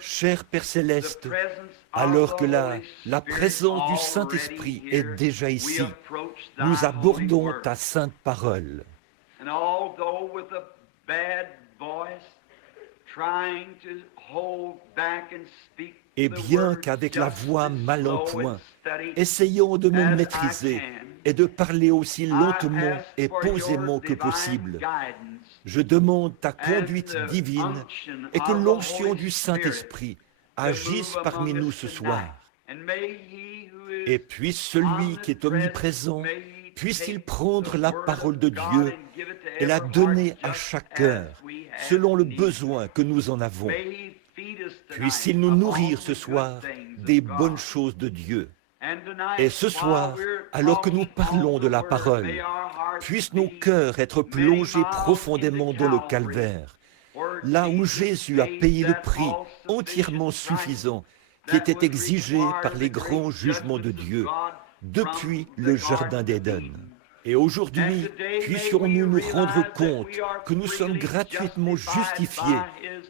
Cher Père Céleste, alors que la présence du Saint-Esprit est déjà ici, nous abordons ta sainte parole. Et bien qu'avec la voix mal en point, essayons de me maîtriser et de parler aussi lentement et posément que possible, je demande ta conduite divine et que l'onction du Saint-Esprit agisse parmi nous ce soir. Et puisse celui qui est omniprésent, puisse-t-il prendre la parole de Dieu et la donner à chaque cœur, selon le besoin que nous en avons. Puisse-t-il nous nourrir ce soir des bonnes choses de Dieu. Et ce soir, alors que nous parlons de la parole, puissent nos cœurs être plongés profondément dans le calvaire, là où Jésus a payé le prix entièrement suffisant qui était exigé par les grands jugements de Dieu depuis le Jardin d'Éden. Et aujourd'hui, puissions-nous nous rendre compte que nous sommes gratuitement justifiés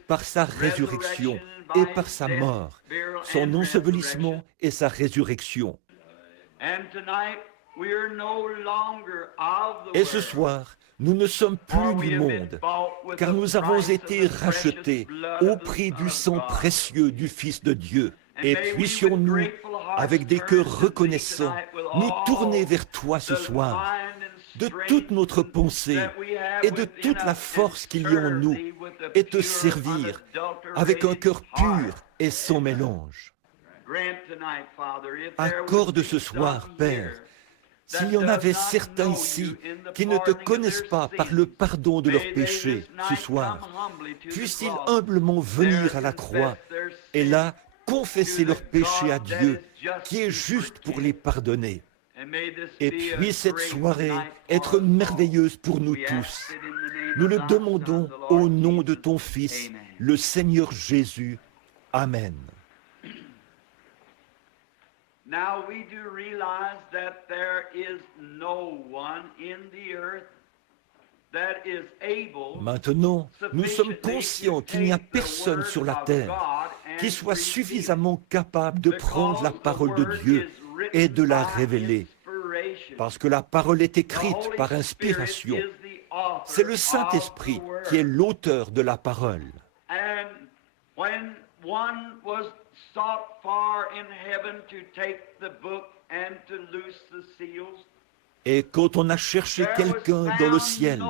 par sa résurrection et par sa mort, son ensevelissement et sa résurrection. Et ce soir, nous ne sommes plus du monde, car nous avons été rachetés au prix du sang précieux du Fils de Dieu. Et puissions-nous, avec des cœurs reconnaissants, nous tourner vers toi ce soir, de toute notre pensée et de toute la force qu'il y a en nous, et te servir avec un cœur pur et sans mélange. Accorde ce soir, Père, s'il y en avait certains ici qui ne te connaissent pas par le pardon de leurs péchés ce soir, puissent-ils humblement venir à la croix et là confesser leurs péchés à Dieu, qui est juste pour les pardonner. Et puisse cette soirée être merveilleuse pour nous tous. Nous le demandons au nom de ton Fils, le Seigneur Jésus. Amen. Now we do realize that there is no one in the earth that is able. Maintenant, nous sommes conscients qu'il n'y a personne sur la terre qui soit suffisamment capable de prendre la parole de Dieu et de la révéler. Parce que la parole est écrite par inspiration. C'est le Saint-Esprit qui est l'auteur de la parole. And when one was sought far in heaven to take the book and to loose the seals, et quand on a cherché quelqu'un dans le ciel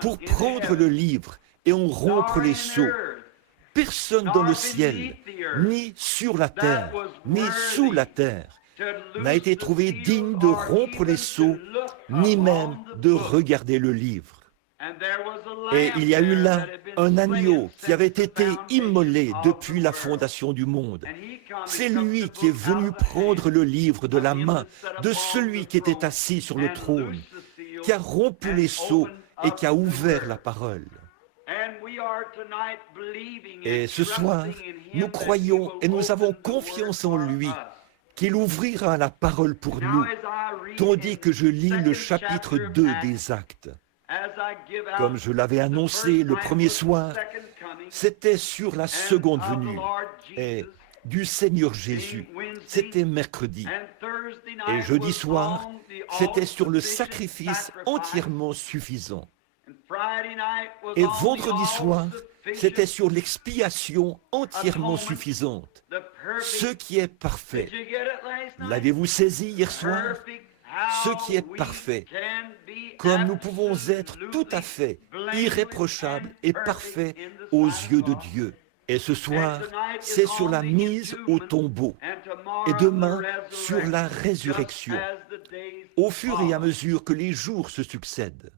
pour prendre le livre et en rompre les sceaux, personne dans le ciel, ni sur la terre, ni sous la terre, n'a été trouvé digne de rompre les sceaux, ni même de regarder le livre. Et il y a eu là un agneau qui avait été immolé depuis la fondation du monde. C'est lui qui est venu prendre le livre de la main de celui qui était assis sur le trône, qui a rompu les sceaux et qui a ouvert la parole. Et ce soir, nous croyons et nous avons confiance en lui, qu'il ouvrira la parole pour nous, tandis que je lis le chapitre 2 des Actes. Comme je l'avais annoncé le premier soir, c'était sur la seconde venue et du Seigneur Jésus. C'était mercredi. Et jeudi soir, c'était sur le sacrifice entièrement suffisant. Et vendredi soir, c'était sur l'expiation entièrement suffisante. Ce qui est parfait. L'avez-vous saisi hier soir? Ce qui est parfait, comme nous pouvons être tout à fait irréprochables et parfaits aux yeux de Dieu. Et ce soir, c'est sur la mise au tombeau, et demain sur la résurrection, au fur et à mesure que les jours se succèdent.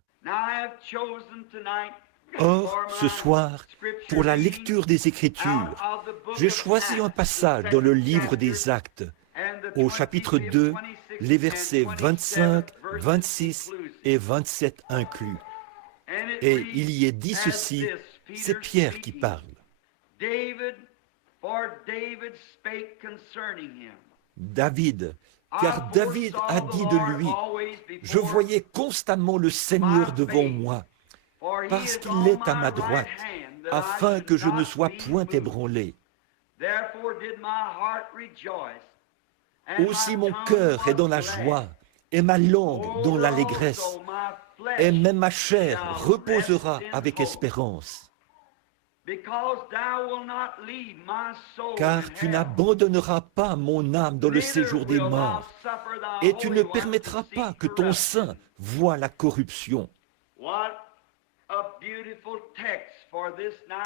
Or, ce soir, pour la lecture des Écritures, j'ai choisi un passage dans le livre des Actes, au chapitre 2, les versets 25, 26 et 27 inclus. Et il y est dit ceci, c'est Pierre qui parle. David, car David a dit de lui, « Je voyais constamment le Seigneur devant moi, parce qu'il est à ma droite, afin que je ne sois point ébranlé. Aussi mon cœur est dans la joie, et ma langue dans l'allégresse, et même ma chair reposera avec espérance. Car tu n'abandonneras pas mon âme dans le séjour des morts, et tu ne permettras pas que ton saint voie la corruption.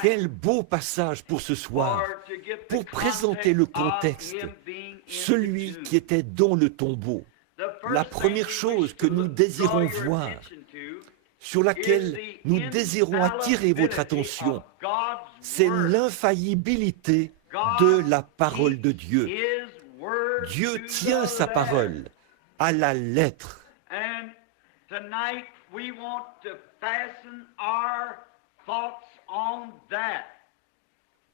Quel beau passage pour ce soir, pour présenter le contexte, celui qui était dans le tombeau. La première chose que nous désirons voir, sur laquelle nous désirons attirer votre attention, c'est l'infaillibilité de la parole de Dieu. Dieu tient sa parole à la lettre.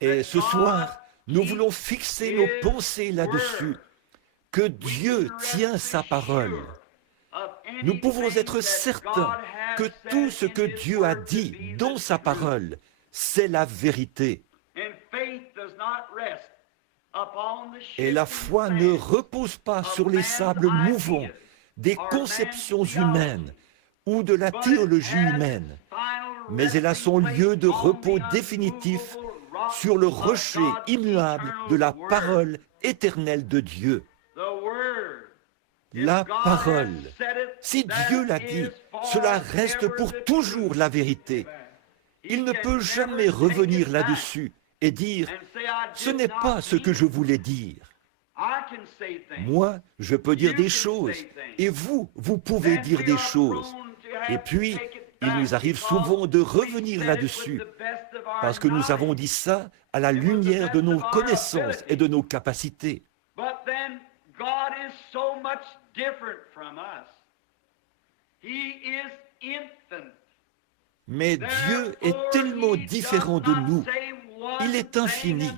Et ce soir, nous voulons fixer nos pensées là-dessus, que Dieu tient sa parole. Nous pouvons être certains que tout ce que Dieu a dit dans sa parole, c'est la vérité. Et la foi ne repose pas sur les sables mouvants des conceptions humaines ou de la théologie humaine, mais elle a son lieu de repos définitif sur le rocher immuable de la parole éternelle de Dieu. La parole, si Dieu l'a dit, cela reste pour toujours la vérité. Il ne peut jamais revenir là-dessus et dire « ce n'est pas ce que je voulais dire ». Moi, je peux dire des choses, et vous pouvez dire des choses. Et puis, il nous arrive souvent de revenir là-dessus, parce que nous avons dit ça à la lumière de nos connaissances et de nos capacités. Mais Dieu est tellement différent de nous. Il est infini.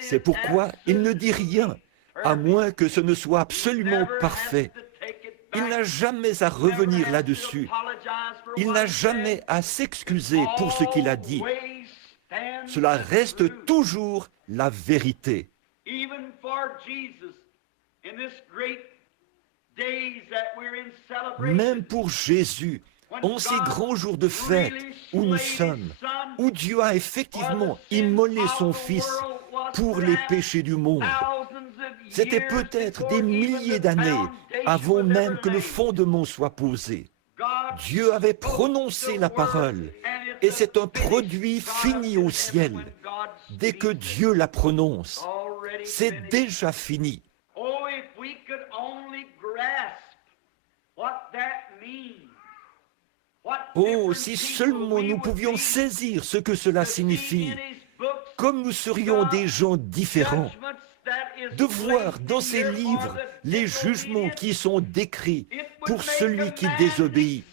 C'est pourquoi il ne dit rien, à moins que ce ne soit absolument parfait. Il n'a jamais à revenir là-dessus. Il n'a jamais à s'excuser pour ce qu'il a dit. Cela reste toujours la vérité. Même pour Jésus, en ces grands jours de fête où nous sommes, où Dieu a effectivement immolé son Fils pour les péchés du monde, c'était peut-être des milliers d'années avant même que le fondement soit posé. Dieu avait prononcé la parole, et c'est un produit fini au ciel. Dès que Dieu la prononce, c'est déjà fini. Oh, si seulement nous pouvions saisir ce que cela signifie, comme nous serions des gens différents, de voir dans ces livres les jugements qui sont décrits pour celui qui désobéit.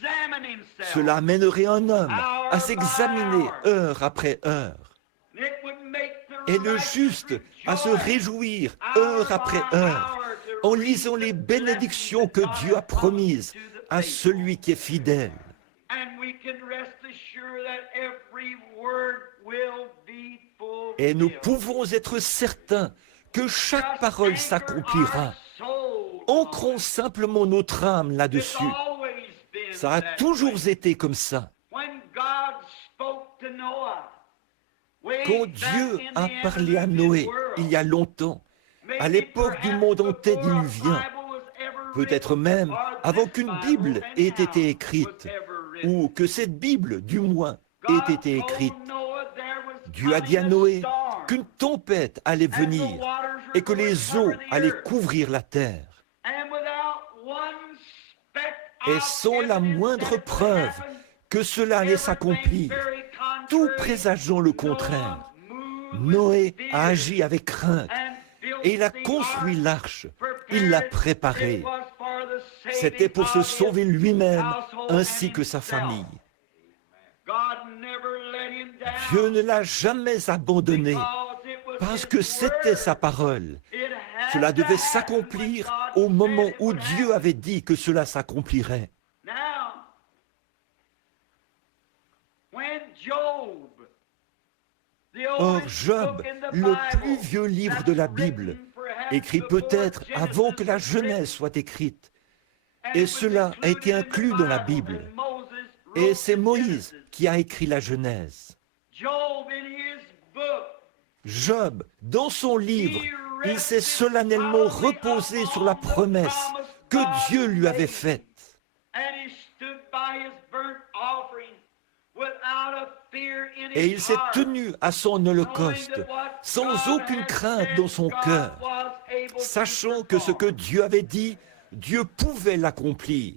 Cela amènerait un homme à s'examiner heure après heure, et le juste à se réjouir heure après heure, en lisant les bénédictions que Dieu a promises à celui qui est fidèle. Et nous pouvons être certains que chaque parole s'accomplira. Ancrons simplement notre âme là-dessus. Ça a toujours été comme ça. Quand Dieu a parlé à Noé il y a longtemps, à l'époque du monde antédiluvien, peut-être même avant qu'une Bible ait été écrite, ou que cette Bible, du moins, ait été écrite, Dieu a dit à Noé qu'une tempête allait venir et que les eaux allaient couvrir la terre. Et sans la moindre preuve que cela allait s'accomplir, tout présageant le contraire, Noé a agi avec crainte et il a construit l'arche, il l'a préparée. C'était pour se sauver lui-même ainsi que sa famille. Dieu ne l'a jamais abandonné parce que c'était sa parole. Cela devait s'accomplir au moment où Dieu avait dit que cela s'accomplirait. Or, Job, le plus vieux livre de la Bible, écrit peut-être avant que la Genèse soit écrite, et cela a été inclus dans la Bible. Et c'est Moïse qui a écrit la Genèse. Job, dans son livre, il s'est solennellement reposé sur la promesse que Dieu lui avait faite. Et il s'est tenu à son holocauste sans aucune crainte dans son cœur, sachant que ce que Dieu avait dit, Dieu pouvait l'accomplir.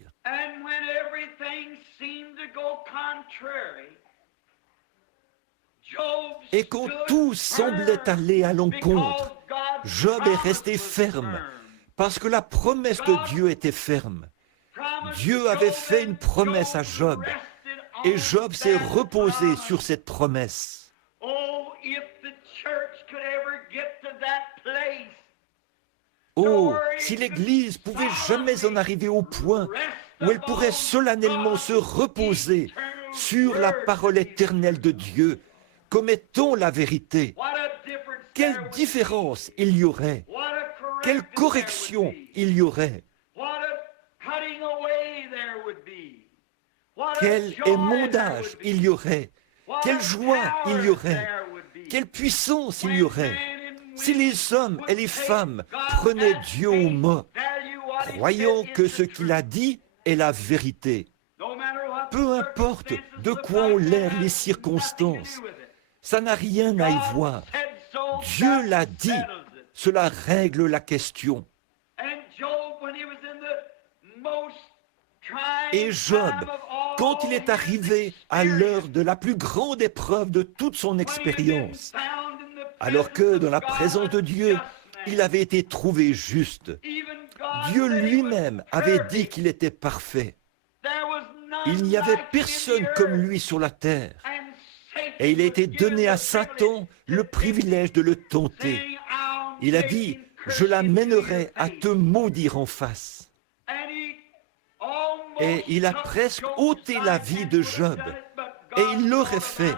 Et quand tout semblait aller à l'encontre, Job est resté ferme, parce que la promesse de Dieu était ferme. Dieu avait fait une promesse à Job, et Job s'est reposé sur cette promesse. Oh, si l'Église pouvait jamais en arriver au point où elle pourrait solennellement se reposer sur la parole éternelle de Dieu, comme étant la vérité, quelle différence il y aurait, quelle correction il y aurait, quel émondage il y aurait, quelle joie il y aurait, quelle puissance il y aurait, si les hommes et les femmes prenaient Dieu au mot, croyant que ce qu'il a dit est la vérité. Peu importe de quoi ont l'air les circonstances, ça n'a rien à y voir. Dieu l'a dit, cela règle la question. Et Job, quand il est arrivé à l'heure de la plus grande épreuve de toute son expérience, alors que dans la présence de Dieu, il avait été trouvé juste, Dieu lui-même avait dit qu'il était parfait. Il n'y avait personne comme lui sur la terre. Et il a été donné à Satan le privilège de le tenter. Il a dit, je l'amènerai à te maudire en face. Et il a presque ôté la vie de Job. Et il l'aurait fait.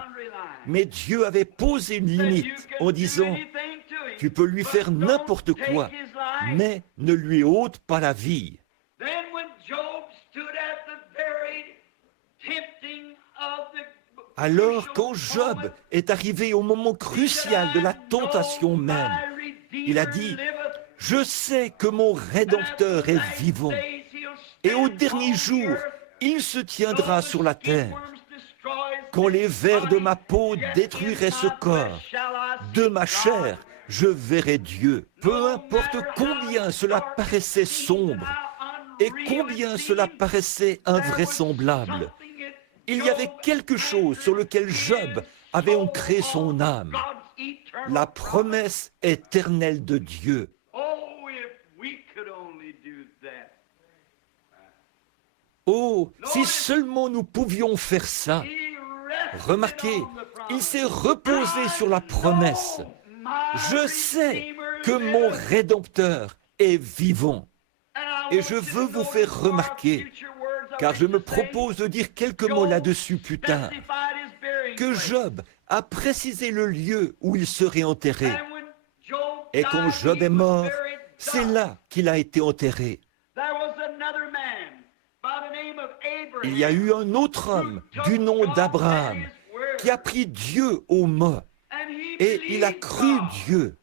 Mais Dieu avait posé une limite en disant, tu peux lui faire n'importe quoi, mais ne lui ôte pas la vie. Alors, quand Job est arrivé au moment crucial de la tentation même, il a dit, « Je sais que mon Rédempteur est vivant, et au dernier jour, il se tiendra sur la terre. Quand les vers de ma peau détruiraient ce corps, de ma chair, je verrai Dieu. Peu importe combien cela paraissait sombre, et combien cela paraissait invraisemblable. Il y avait quelque chose sur lequel Job avait ancré son âme, la promesse éternelle de Dieu. Oh, si seulement nous pouvions faire ça. Remarquez, il s'est reposé sur la promesse. Je sais que mon Rédempteur est vivant. Et je veux vous faire remarquer, car je me propose de dire quelques mots là-dessus plus tard, que Job a précisé le lieu où il serait enterré. Et quand Job est mort, c'est là qu'il a été enterré. Il y a eu un autre homme du nom d'Abraham qui a pris Dieu au mot et il a cru Dieu.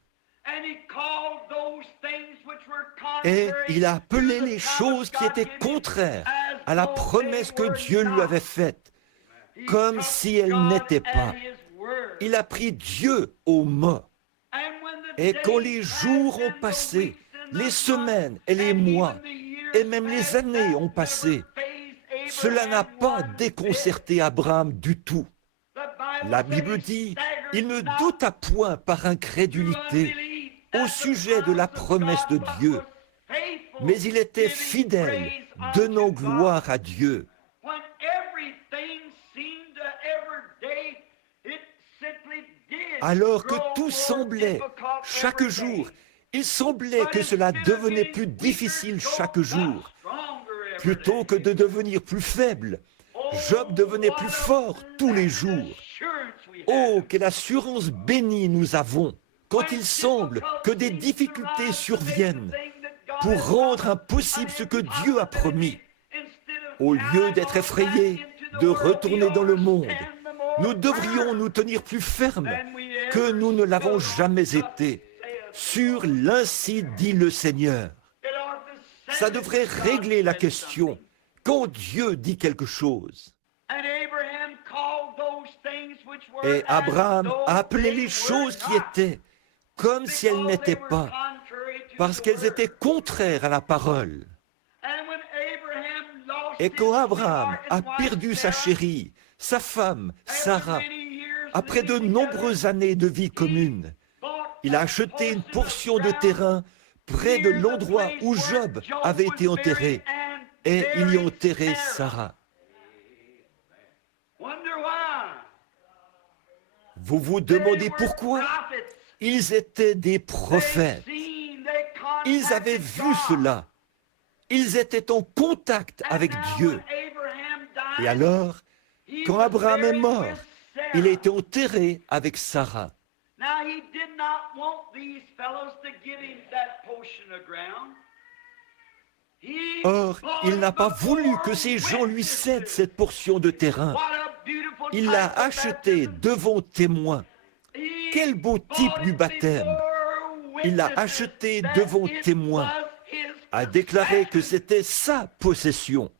Et il a appelé les choses qui étaient contraires à la promesse que Dieu lui avait faite, comme si elles n'étaient pas. Il a pris Dieu au mot. Et quand les jours ont passé, les semaines et les mois, et même les années ont passé, cela n'a pas déconcerté Abraham du tout. La Bible dit, il ne douta point par incrédulité au sujet de la promesse de Dieu, mais il était fidèle, donnant gloire à Dieu. Alors que tout semblait, chaque jour, il semblait que cela devenait plus difficile chaque jour. Plutôt que de devenir plus faible, Job devenait plus fort tous les jours. Oh, quelle assurance bénie nous avons quand il semble que des difficultés surviennent pour rendre impossible ce que Dieu a promis. Au lieu d'être effrayés, de retourner dans le monde, nous devrions nous tenir plus fermes que nous ne l'avons jamais été sur l'ainsi dit le Seigneur. Ça devrait régler la question quand Dieu dit quelque chose. Et Abraham a appelé les choses qui étaient comme si elles n'étaient pas, parce qu'elles étaient contraires à la parole. Et quand Abraham a perdu sa chérie, sa femme, Sarah, après de nombreuses années de vie commune, il a acheté une portion de terrain près de l'endroit où Job avait été enterré, et il y a enterré Sarah. Vous vous demandez pourquoi? Ils étaient des prophètes. Ils avaient vu cela. Ils étaient en contact avec Dieu. Et alors, quand Abraham est mort, il a été enterré avec Sarah. Or, il n'a pas voulu que ces gens lui cèdent cette portion de terrain. Il l'a acheté devant témoins. Quel beau type du baptême! Il l'a acheté devant témoins, a déclaré que c'était sa possession.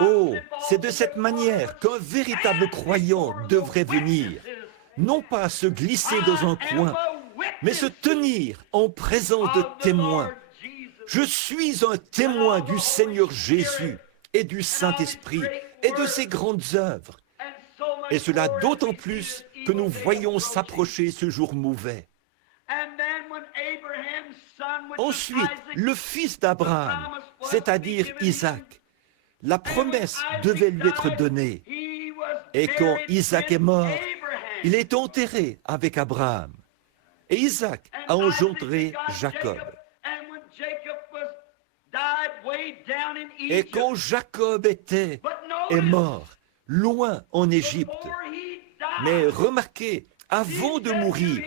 Oh, c'est de cette manière qu'un véritable croyant devrait venir, non pas se glisser dans un coin, mais se tenir en présence de témoins. Je suis un témoin du Seigneur Jésus et du Saint-Esprit et de ses grandes œuvres. Et cela d'autant plus que nous voyons s'approcher ce jour mauvais. Ensuite, le fils d'Abraham, c'est-à-dire Isaac, la promesse devait lui être donnée. Et quand Isaac est mort, il est enterré avec Abraham. Et Isaac a engendré Jacob. Et quand Jacob est mort, loin en Égypte, mais remarquez, avant de mourir,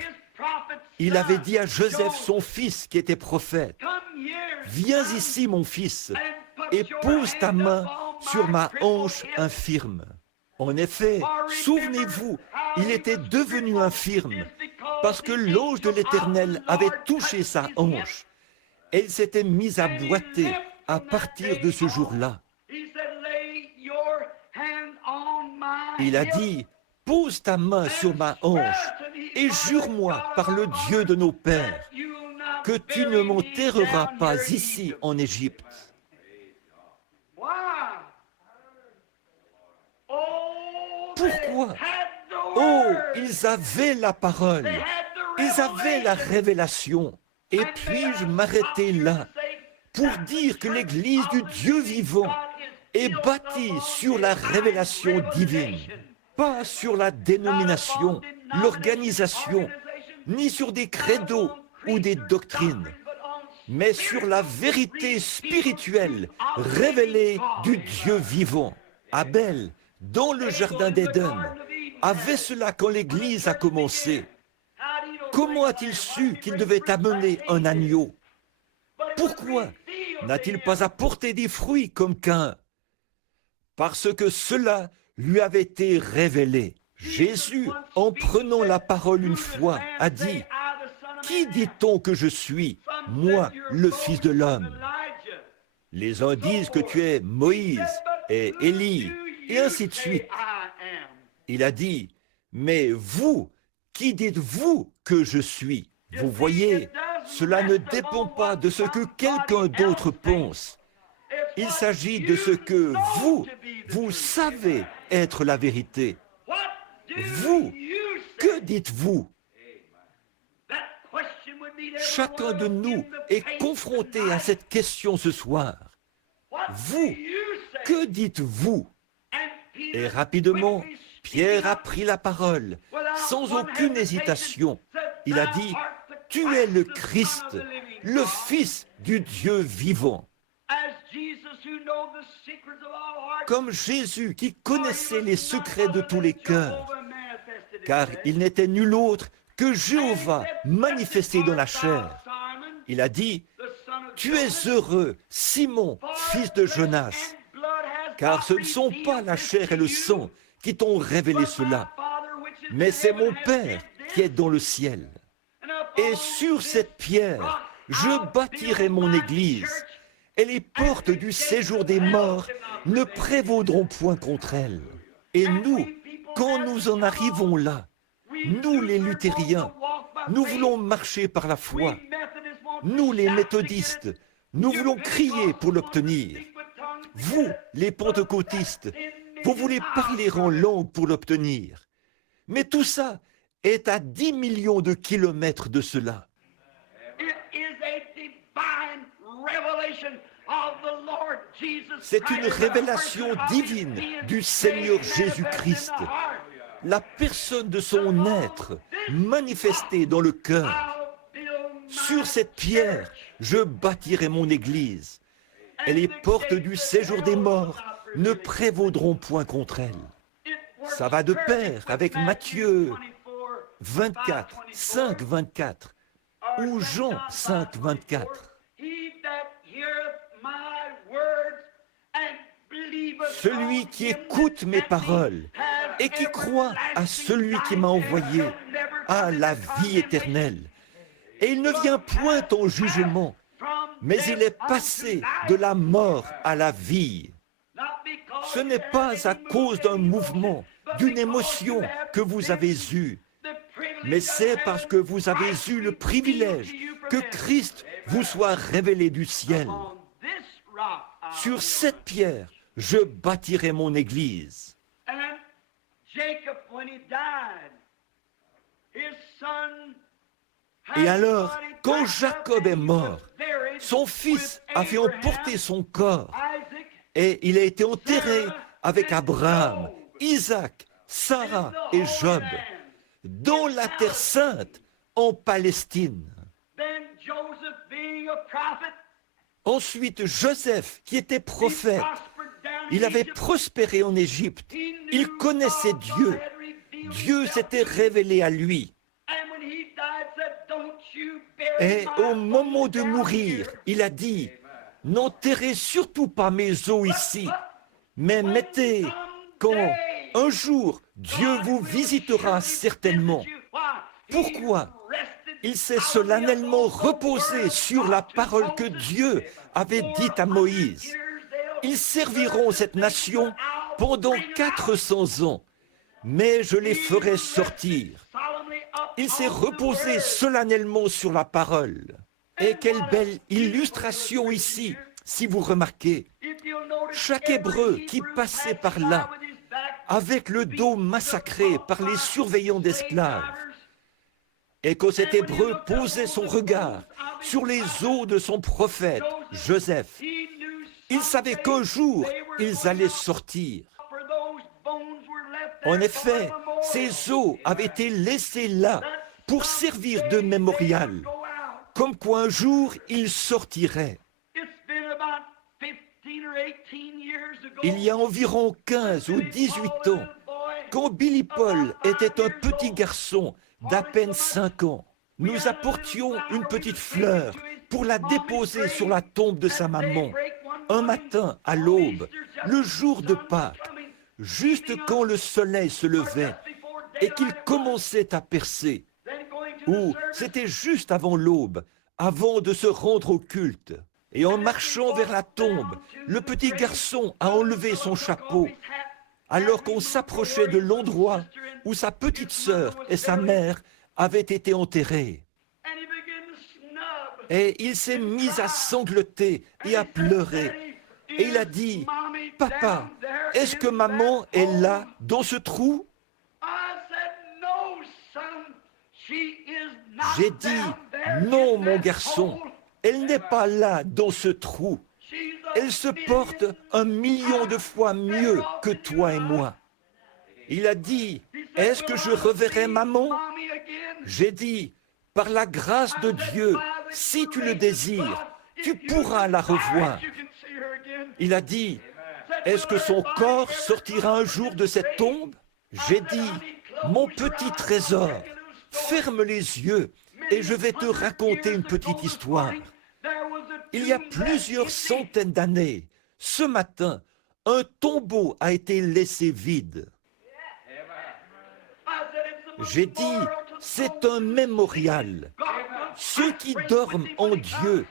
il avait dit à Joseph, son fils, qui était prophète, « Viens ici, mon fils, et pose ta main sur ma hanche infirme. » En effet, souvenez-vous, il était devenu infirme parce que l'ange de l'Éternel avait touché sa hanche. Et il s'était mis à boiter à partir de ce jour-là. Il a dit, « Pose ta main sur ma hanche et jure-moi par le Dieu de nos pères que tu ne m'enterreras pas ici en Égypte. » Pourquoi? Oh, ils avaient la parole, ils avaient la révélation. Et puis-je m'arrêter là pour dire que l'Église du Dieu vivant est bâtie sur la révélation divine, pas sur la dénomination, l'organisation, ni sur des credos ou des doctrines, mais sur la vérité spirituelle révélée du Dieu vivant. Abel, dans le jardin d'Éden, avait cela quand l'Église a commencé. Comment a-t-il su qu'il devait amener un agneau? Pourquoi n'a-t-il pas apporté des fruits comme Caïn? Parce que cela lui avait été révélé. Jésus, en prenant la parole une fois, a dit, « Qui dit-on que je suis, moi, le Fils de l'homme ?» Les uns disent que tu es Moïse et Élie, et ainsi de suite. Il a dit, « Mais vous, qui dites-vous que je suis ?» Vous voyez, cela ne dépend pas de ce que quelqu'un d'autre pense. Il s'agit de ce que vous savez être la vérité. Vous, que dites-vous? Chacun de nous est confronté à cette question ce soir. Vous, que dites-vous? Et rapidement, Pierre a pris la parole, sans aucune hésitation. Il a dit, « Tu es le Christ, le Fils du Dieu vivant. » Comme Jésus qui connaissait les secrets de tous les cœurs, car il n'était nul autre que Jéhovah manifesté dans la chair. Il a dit, « Tu es heureux, Simon, fils de Jonas, car ce ne sont pas la chair et le sang qui t'ont révélé cela, mais c'est mon Père qui est dans le ciel. Et sur cette pierre, je bâtirai mon église, et les portes du séjour des morts ne prévaudront point contre elle. » Et nous, quand nous en arrivons là, nous les luthériens, nous voulons marcher par la foi. Nous les méthodistes, nous voulons crier pour l'obtenir. Vous, les pentecôtistes, vous voulez parler en langue pour l'obtenir. Mais tout ça est à 10 millions de kilomètres de cela. C'est une révélation divine du Seigneur Jésus-Christ, la personne de son être manifestée dans le cœur. Sur cette pierre, je bâtirai mon église, et les portes du séjour des morts ne prévaudront point contre elle. Ça va de pair avec Matthieu 24, 5, 24, ou Jean 5, 24. Celui qui écoute mes paroles et qui croit à celui qui m'a envoyé a la vie éternelle. Et il ne vient point au jugement, mais il est passé de la mort à la vie. Ce n'est pas à cause d'un mouvement, d'une émotion que vous avez eue, mais c'est parce que vous avez eu le privilège que Christ vous soit révélé du ciel. Sur cette pierre, je bâtirai mon église. Et alors, quand Jacob est mort, son fils a fait emporter son corps et il a été enterré avec Abraham, Isaac, Sarah et Job dans la terre sainte en Palestine. Ensuite, Joseph, qui était prophète, il avait prospéré en Égypte. Il connaissait Dieu. Dieu s'était révélé à lui. Et au moment de mourir, il a dit, « N'enterrez surtout pas mes os ici, mais mettez quand un jour Dieu vous visitera certainement. » Pourquoi? Il s'est solennellement reposé sur la parole que Dieu avait dite à Moïse. Ils serviront cette nation pendant 400 ans, mais je les ferai sortir. Il s'est reposé solennellement sur la parole. Et quelle belle illustration ici, si vous remarquez. Chaque Hébreu qui passait par là, avec le dos massacré par les surveillants d'esclaves, et quand cet Hébreu posait son regard sur les os de son prophète, Joseph, il savait qu'un jour, ils allaient sortir. En effet, ces os avaient été laissés là pour servir de mémorial, comme quoi un jour, ils sortiraient. Il y a environ 15 ou 18 ans, quand Billy Paul était un petit garçon d'à peine 5 ans, nous apportions une petite fleur pour la déposer sur la tombe de sa maman, un matin à l'aube, le jour de Pâques, juste quand le soleil se levait et qu'il commençait à percer, ou c'était juste avant l'aube, avant de se rendre au culte. Et en marchant vers la tombe, le petit garçon a enlevé son chapeau, alors qu'on s'approchait de l'endroit où sa petite sœur et sa mère avaient été enterrées. Et il s'est mis à sangloter et à pleurer. Et il a dit, « Papa, est-ce que maman est là, dans ce trou ?» J'ai dit, « Non, mon garçon, elle n'est pas là, dans ce trou. Elle se porte 1 million de fois mieux que toi et moi. » Il a dit, « Est-ce que je reverrai maman ?» J'ai dit, « Par la grâce de Dieu, si tu le désires, tu pourras la revoir. » Il a dit, est-ce que son corps sortira un jour de cette tombe? J'ai dit, mon petit trésor, ferme les yeux et je vais te raconter une petite histoire. Il y a plusieurs centaines d'années, ce matin, un tombeau a été laissé vide. J'ai dit, c'est un mémorial. Ceux qui dorment en Dieu,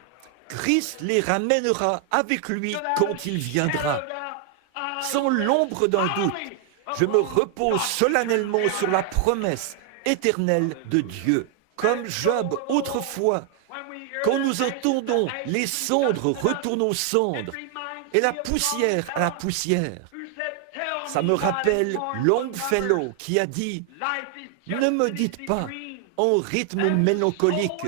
Christ les ramènera avec lui quand il viendra. Sans l'ombre d'un doute, je me repose solennellement sur la promesse éternelle de Dieu. Comme Job autrefois, quand nous entendons les cendres retournent aux cendres et la poussière à la poussière, ça me rappelle Longfellow qui a dit « Ne me dites pas, en rythme mélancolique,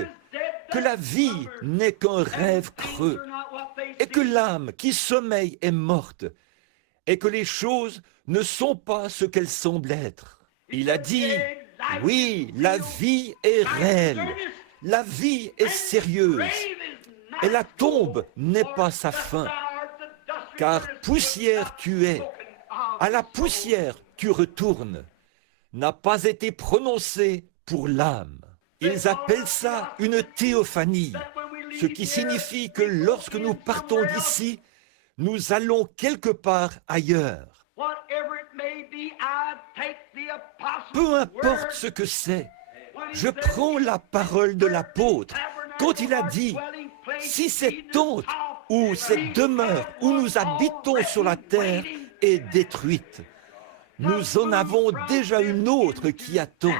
que la vie n'est qu'un rêve creux, et que l'âme qui sommeille est morte, et que les choses ne sont pas ce qu'elles semblent être. » Il a dit « Oui, la vie est réelle, la vie est sérieuse, et la tombe n'est pas sa fin, car poussière tu es, à la poussière tu retournes, n'a pas été prononcé pour l'âme. » Ils appellent ça une théophanie, ce qui signifie que lorsque nous partons d'ici, nous allons quelque part ailleurs. Peu importe ce que c'est, je prends la parole de l'apôtre quand il a dit « Si cette tente ou cette demeure où nous habitons sur la terre est détruite, nous en avons déjà une autre qui attend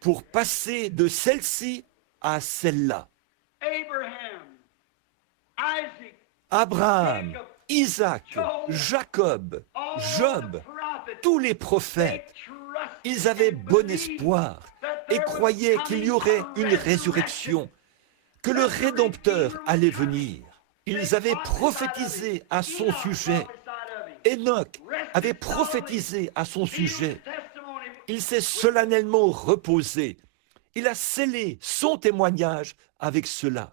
pour passer de celle-ci à celle-là. » Abraham, Isaac, Jacob, Job, tous les prophètes, ils avaient bon espoir et croyaient qu'il y aurait une résurrection, que le Rédempteur allait venir. Ils avaient prophétisé à son sujet. Enoch avait prophétisé à son sujet. Il s'est solennellement reposé. Il a scellé son témoignage avec cela.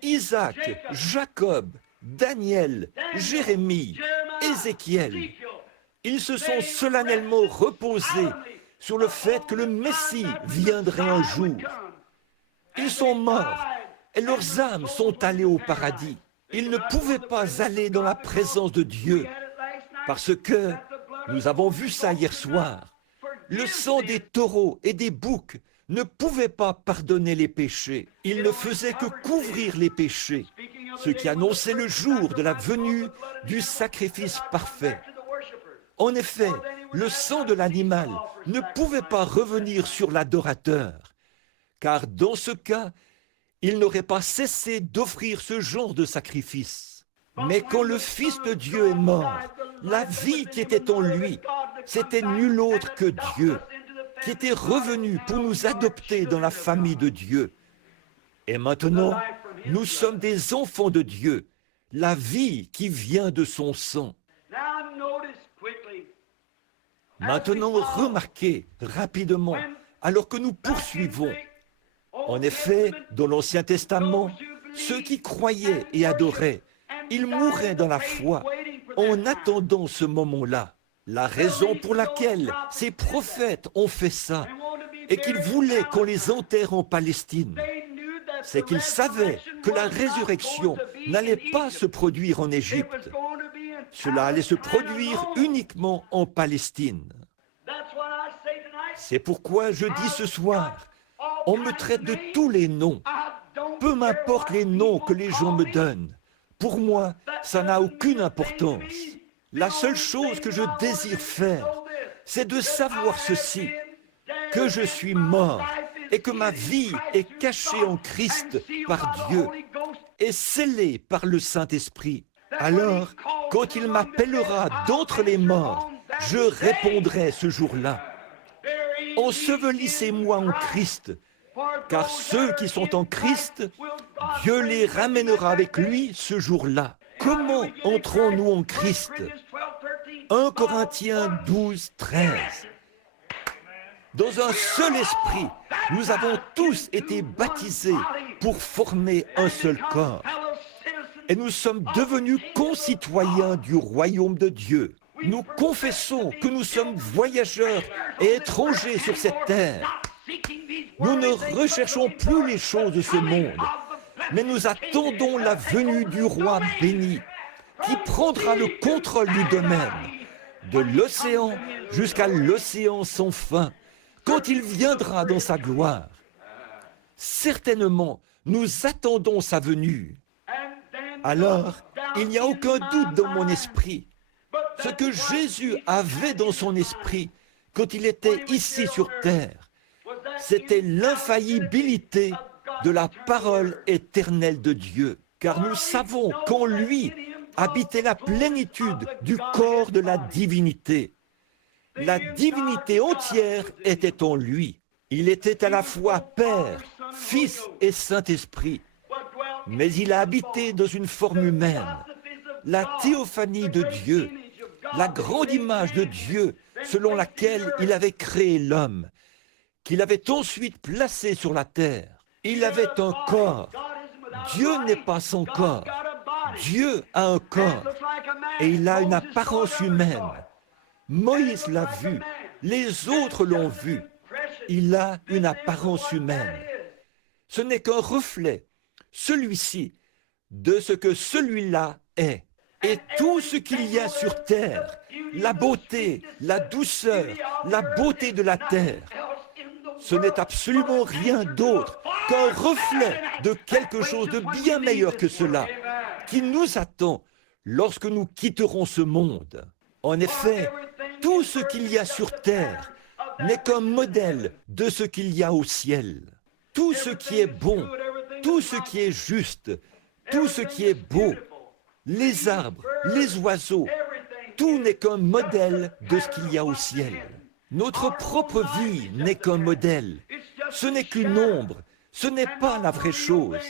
Isaac, Jacob, Daniel, Jérémie, Ézéchiel, ils se sont solennellement reposés sur le fait que le Messie viendrait un jour. Ils sont morts et leurs âmes sont allées au paradis. Ils ne pouvaient pas aller dans la présence de Dieu parce que, nous avons vu ça hier soir, le sang des taureaux et des boucs ne pouvait pas pardonner les péchés. Il ne faisait que couvrir les péchés, ce qui annonçait le jour de la venue du sacrifice parfait. En effet, le sang de l'animal ne pouvait pas revenir sur l'adorateur, car dans ce cas, il n'aurait pas cessé d'offrir ce genre de sacrifice. Mais quand le Fils de Dieu est mort, la vie qui était en lui, c'était nul autre que Dieu, qui était revenu pour nous adopter dans la famille de Dieu. Et maintenant, nous sommes des enfants de Dieu, la vie qui vient de son sang. Maintenant, remarquez rapidement, alors que nous poursuivons. En effet, dans l'Ancien Testament, ceux qui croyaient et adoraient, ils mouraient dans la foi en attendant ce moment-là. La raison pour laquelle ces prophètes ont fait ça et qu'ils voulaient qu'on les enterre en Palestine, c'est qu'ils savaient que la résurrection n'allait pas se produire en Égypte. Cela allait se produire uniquement en Palestine. C'est pourquoi je dis ce soir, on me traite de tous les noms, peu m'importe les noms que les gens me donnent. Pour moi, ça n'a aucune importance. La seule chose que je désire faire, c'est de savoir ceci, que je suis mort et que ma vie est cachée en Christ par Dieu et scellée par le Saint-Esprit. Alors, quand il m'appellera d'entre les morts, je répondrai ce jour-là. Ensevelissez-moi en Christ, car ceux qui sont en Christ, Dieu les ramènera avec lui ce jour-là. Comment entrons-nous en Christ? 1 Corinthiens 12, 13. Dans un seul esprit, nous avons tous été baptisés pour former un seul corps. et nous sommes devenus concitoyens du royaume de Dieu. Nous confessons que nous sommes voyageurs et étrangers sur cette terre. Nous ne recherchons plus les choses de ce monde, mais nous attendons la venue du roi béni, qui prendra le contrôle du domaine, de l'océan jusqu'à l'océan sans fin, quand il viendra dans sa gloire. Certainement, nous attendons sa venue. Alors, il n'y a aucun doute dans mon esprit. Ce que Jésus avait dans son esprit quand il était ici sur terre, c'était l'infaillibilité de la parole éternelle de Dieu. Car nous savons qu'en lui habitait la plénitude du corps de la divinité. La divinité entière était en lui. Il était à la fois Père, Fils et Saint-Esprit. Mais il a habité dans une forme humaine. La théophanie de Dieu, la grande image de Dieu selon laquelle il avait créé l'homme, qu'il avait ensuite placé sur la terre. Il avait un corps. Dieu n'est pas son corps. Dieu a un corps et il a une apparence humaine. Moïse l'a vu, les autres l'ont vu. Il a une apparence humaine. Ce n'est qu'un reflet, celui-ci, de ce que celui-là est. Et tout ce qu'il y a sur terre, la beauté, la douceur, la beauté de la terre, ce n'est absolument rien d'autre qu'un reflet de quelque chose de bien meilleur que cela, qui nous attend lorsque nous quitterons ce monde. En effet, tout ce qu'il y a sur terre n'est qu'un modèle de ce qu'il y a au ciel. Tout ce qui est bon, tout ce qui est juste, tout ce qui est beau, les arbres, les oiseaux, tout n'est qu'un modèle de ce qu'il y a au ciel. Notre propre vie n'est qu'un modèle. Ce n'est qu'une ombre. Ce n'est pas la vraie chose.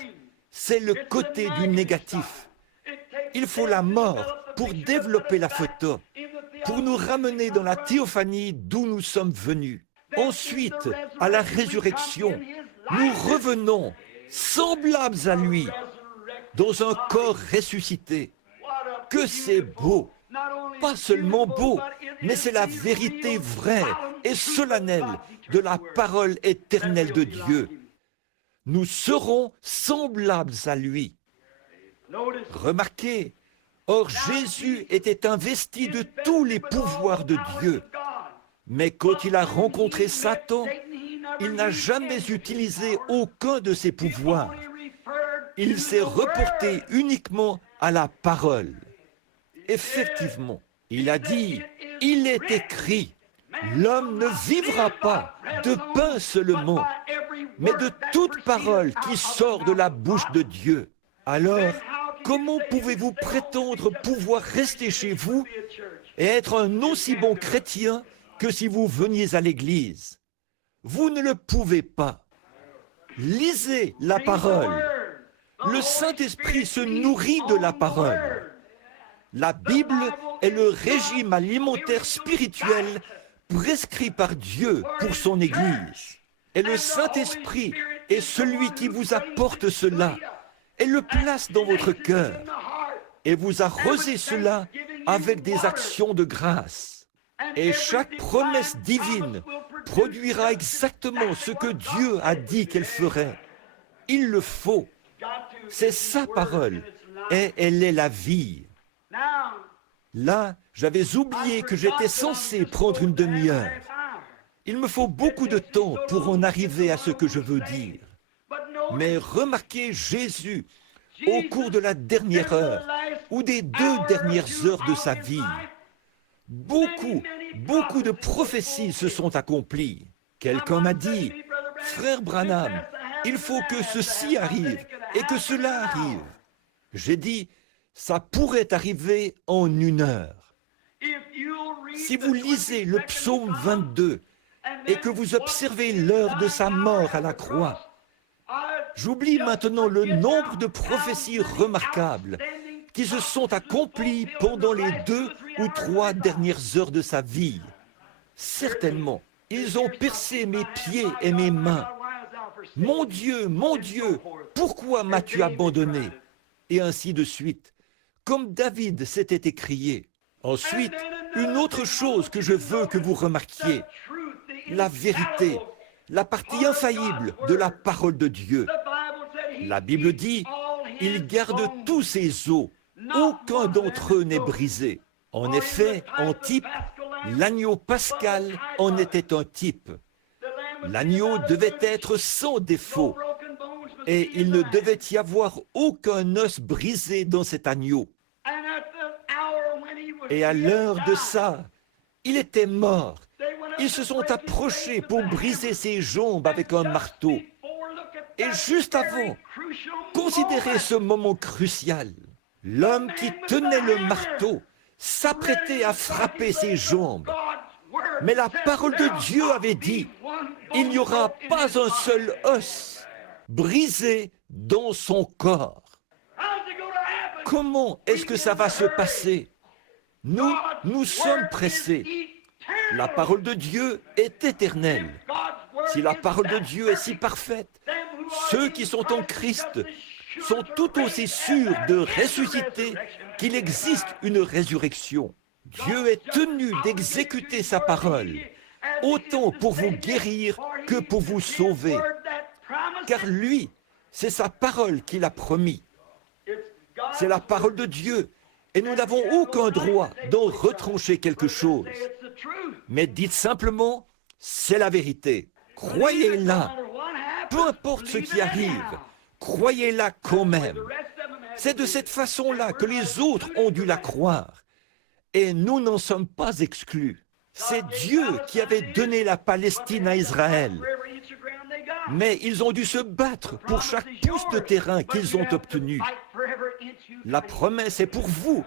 C'est le côté du négatif. Il faut la mort pour développer la photo, pour nous ramener dans la théophanie d'où nous sommes venus. Ensuite, à la résurrection, nous revenons semblables à lui, dans un corps ressuscité. Que c'est beau! Pas seulement beau, mais c'est la vérité vraie et solennelle de la parole éternelle de Dieu. Nous serons semblables à lui. Remarquez, or Jésus était investi de tous les pouvoirs de Dieu. Mais quand il a rencontré Satan, il n'a jamais utilisé aucun de ses pouvoirs. Il s'est reporté uniquement à la parole. Effectivement, il a dit, il est écrit, l'homme ne vivra pas de pain seulement, mais de toute parole qui sort de la bouche de Dieu. Alors, comment pouvez-vous prétendre pouvoir rester chez vous et être un aussi bon chrétien que si vous veniez à l'église? Vous ne le pouvez pas. Lisez la parole. Le Saint-Esprit se nourrit de la parole. La Bible est le régime alimentaire spirituel prescrit par Dieu pour son Église. Et le Saint-Esprit est celui qui vous apporte cela et le place dans votre cœur et vous arrosez cela avec des actions de grâce. Et chaque promesse divine produira exactement ce que Dieu a dit qu'elle ferait. Il le faut. C'est sa parole et elle est la vie. Là, j'avais oublié que j'étais censé prendre une demi-heure. Il me faut beaucoup de temps pour en arriver à ce que je veux dire. Mais remarquez Jésus au cours de la dernière heure ou des 2 dernières heures de sa vie. Beaucoup de prophéties se sont accomplies. Quelqu'un m'a dit, « Frère Branham, il faut que ceci arrive et que cela arrive. » J'ai dit, ça pourrait arriver en 1 heure. Si vous lisez le psaume 22 et que vous observez l'heure de sa mort à la croix, j'oublie maintenant le nombre de prophéties remarquables qui se sont accomplies pendant les 2 ou 3 dernières heures de sa vie. Certainement, ils ont percé mes pieds et mes mains. Mon Dieu, pourquoi m'as-tu abandonné? et ainsi de suite, comme David s'était écrié. Ensuite, une autre chose que je veux que vous remarquiez, la vérité, la partie infaillible de la parole de Dieu. La Bible dit, il garde tous ses os, aucun d'entre eux n'est brisé. En effet, en type, l'agneau pascal en était un type. L'agneau devait être sans défaut, et il ne devait y avoir aucun os brisé dans cet agneau. Et à l'heure de ça, il était mort. Ils se sont approchés pour briser ses jambes avec un marteau. Et juste avant, considérez ce moment crucial. L'homme qui tenait le marteau s'apprêtait à frapper ses jambes. Mais la parole de Dieu avait dit, il n'y aura pas un seul os brisé dans son corps. Comment est-ce que ça va se passer? Nous sommes pressés. La parole de Dieu est éternelle. Si la parole de Dieu est si parfaite, ceux qui sont en Christ sont tout aussi sûrs de ressusciter qu'il existe une résurrection. Dieu est tenu d'exécuter sa parole, autant pour vous guérir que pour vous sauver. Car lui, c'est sa parole qu'il a promis. C'est la parole de Dieu, et nous n'avons aucun droit d'en retrancher quelque chose. Mais dites simplement, c'est la vérité. Croyez-la. Peu importe ce qui arrive, croyez-la quand même. C'est de cette façon-là que les autres ont dû la croire. Et nous n'en sommes pas exclus. C'est Dieu qui avait donné la Palestine à Israël. Mais ils ont dû se battre pour chaque pouce de terrain qu'ils ont obtenu. La promesse est pour vous,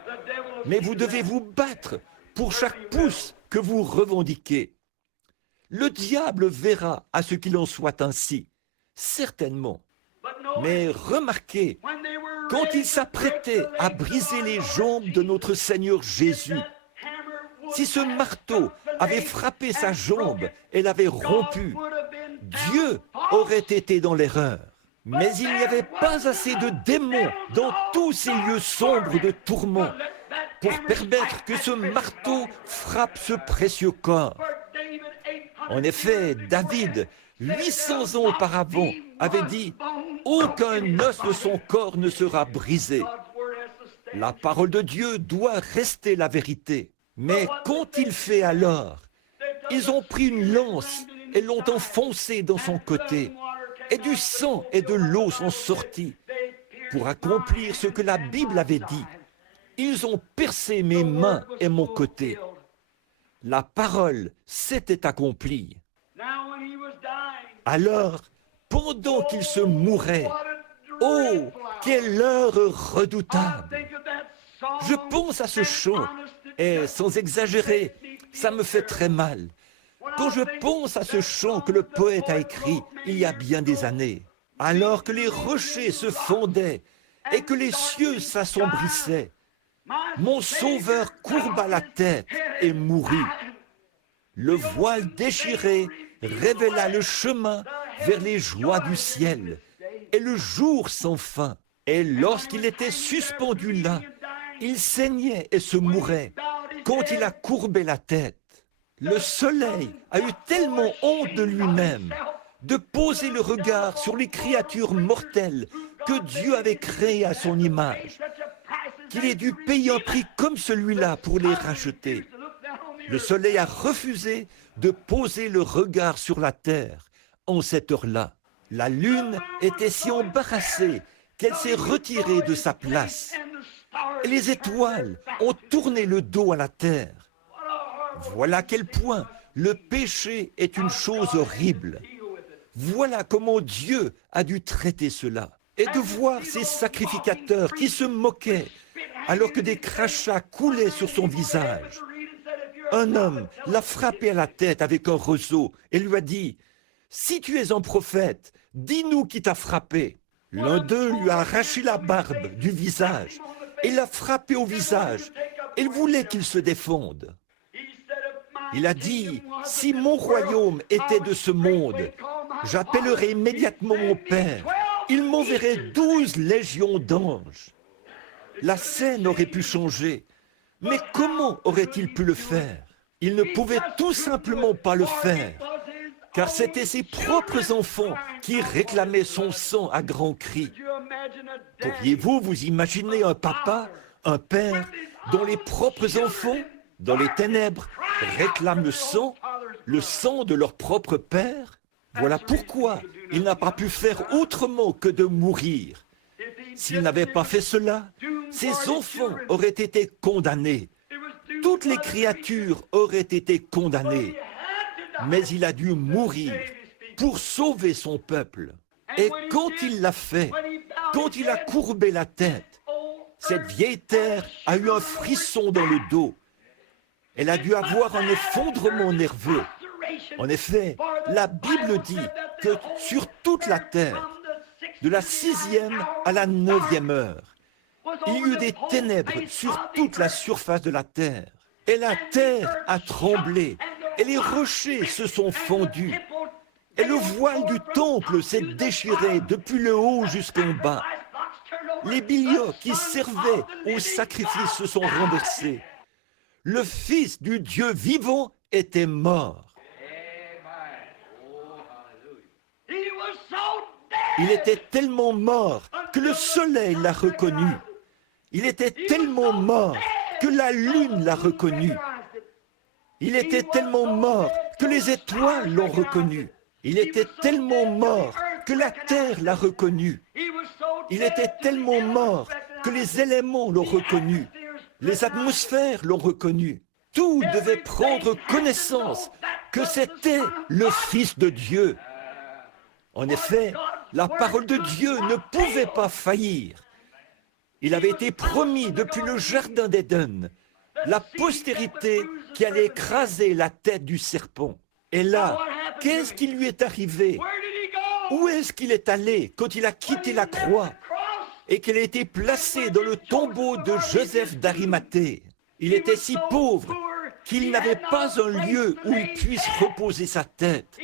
mais vous devez vous battre pour chaque pouce que vous revendiquez. Le diable verra à ce qu'il en soit ainsi, certainement. Mais remarquez, quand il s'apprêtait à briser les jambes de notre Seigneur Jésus, si ce marteau avait frappé sa jambe et l'avait rompue, Dieu aurait été dans l'erreur. Mais il n'y avait pas assez de démons dans tous ces lieux sombres de tourment pour permettre que ce marteau frappe ce précieux corps. En effet, David, 800 ans auparavant, avait dit « Aucun os de son corps ne sera brisé ». La parole de Dieu doit rester la vérité. Mais qu'ont-ils fait alors? Ils ont pris une lance et l'ont enfoncée dans son côté, et du sang et de l'eau sont sortis pour accomplir ce que la Bible avait dit. Ils ont percé mes mains et mon côté. La parole s'était accomplie. Alors, pendant qu'il se mourait, oh, quelle heure redoutable! Je pense à ce chant, et sans exagérer, ça me fait très mal. Quand je pense à ce chant que le poète a écrit il y a bien des années, alors que les rochers se fondaient et que les cieux s'assombrissaient, mon Sauveur courba la tête et mourut. Le voile déchiré révéla le chemin vers les joies du ciel et le jour sans fin. Et lorsqu'il était suspendu là, il saignait et se mourait quand il a courbé la tête. Le soleil a eu tellement honte de lui-même de poser le regard sur les créatures mortelles que Dieu avait créées à son image, qu'il ait dû payer un prix comme celui-là pour les racheter. Le soleil a refusé de poser le regard sur la terre en cette heure-là. La lune était si embarrassée qu'elle s'est retirée de sa place. Et les étoiles ont tourné le dos à la terre. Voilà à quel point le péché est une chose horrible. Voilà comment Dieu a dû traiter cela. Et de voir ces sacrificateurs qui se moquaient alors que des crachats coulaient sur son visage. Un homme l'a frappé à la tête avec un roseau et lui a dit « Si tu es un prophète, dis-nous qui t'a frappé. » L'un d'eux lui a arraché la barbe du visage et l'a frappé au visage. Il voulait qu'il se défende. Il a dit « Si mon royaume était de ce monde, j'appellerais immédiatement mon Père. Il m'enverrait 12 légions d'anges. la scène aurait pu changer. Mais comment aurait-il pu le faire? Il ne pouvait tout simplement pas le faire, car c'était ses propres enfants qui réclamaient son sang à grands cris. Pourriez-vous vous imaginer un papa, un père, dont les propres enfants, dans les ténèbres, réclament le sang de leur propre père? Voilà pourquoi il n'a pas pu faire autrement que de mourir. S'il n'avait pas fait cela, ses enfants auraient été condamnés. Toutes les créatures auraient été condamnées. Mais il a dû mourir pour sauver son peuple. Et quand il l'a fait, quand il a courbé la tête, cette vieille terre a eu un frisson dans le dos. Elle a dû avoir un effondrement nerveux. En effet, la Bible dit que sur toute la terre, de la 6e à la 9e heure, il y eut des ténèbres sur toute la surface de la terre. Et la terre a tremblé, et les rochers se sont fondus. Et le voile du temple s'est déchiré depuis le haut jusqu'en bas. Les billots qui servaient au sacrifice se sont renversés. Le Fils du Dieu vivant était mort. Il était tellement mort que le soleil l'a reconnu. Il était tellement mort que la lune l'a reconnu. Il était tellement mort que les étoiles l'ont reconnu. Il était tellement mort que la terre l'a reconnu. Il était tellement mort que les éléments l'ont reconnu. Les atmosphères l'ont reconnu. Tout devait prendre connaissance que c'était le Fils de Dieu. En effet, la parole de Dieu ne pouvait pas faillir. Il avait été promis depuis le jardin d'Éden, la postérité qui allait écraser la tête du serpent. Et là, qu'est-ce qui lui est arrivé? Où est-ce qu'il est allé quand il a quitté la croix et qu'il a été placé dans le tombeau de Joseph d'Arimathée? Il était si pauvre qu'il n'avait pas un lieu où il puisse reposer sa tête.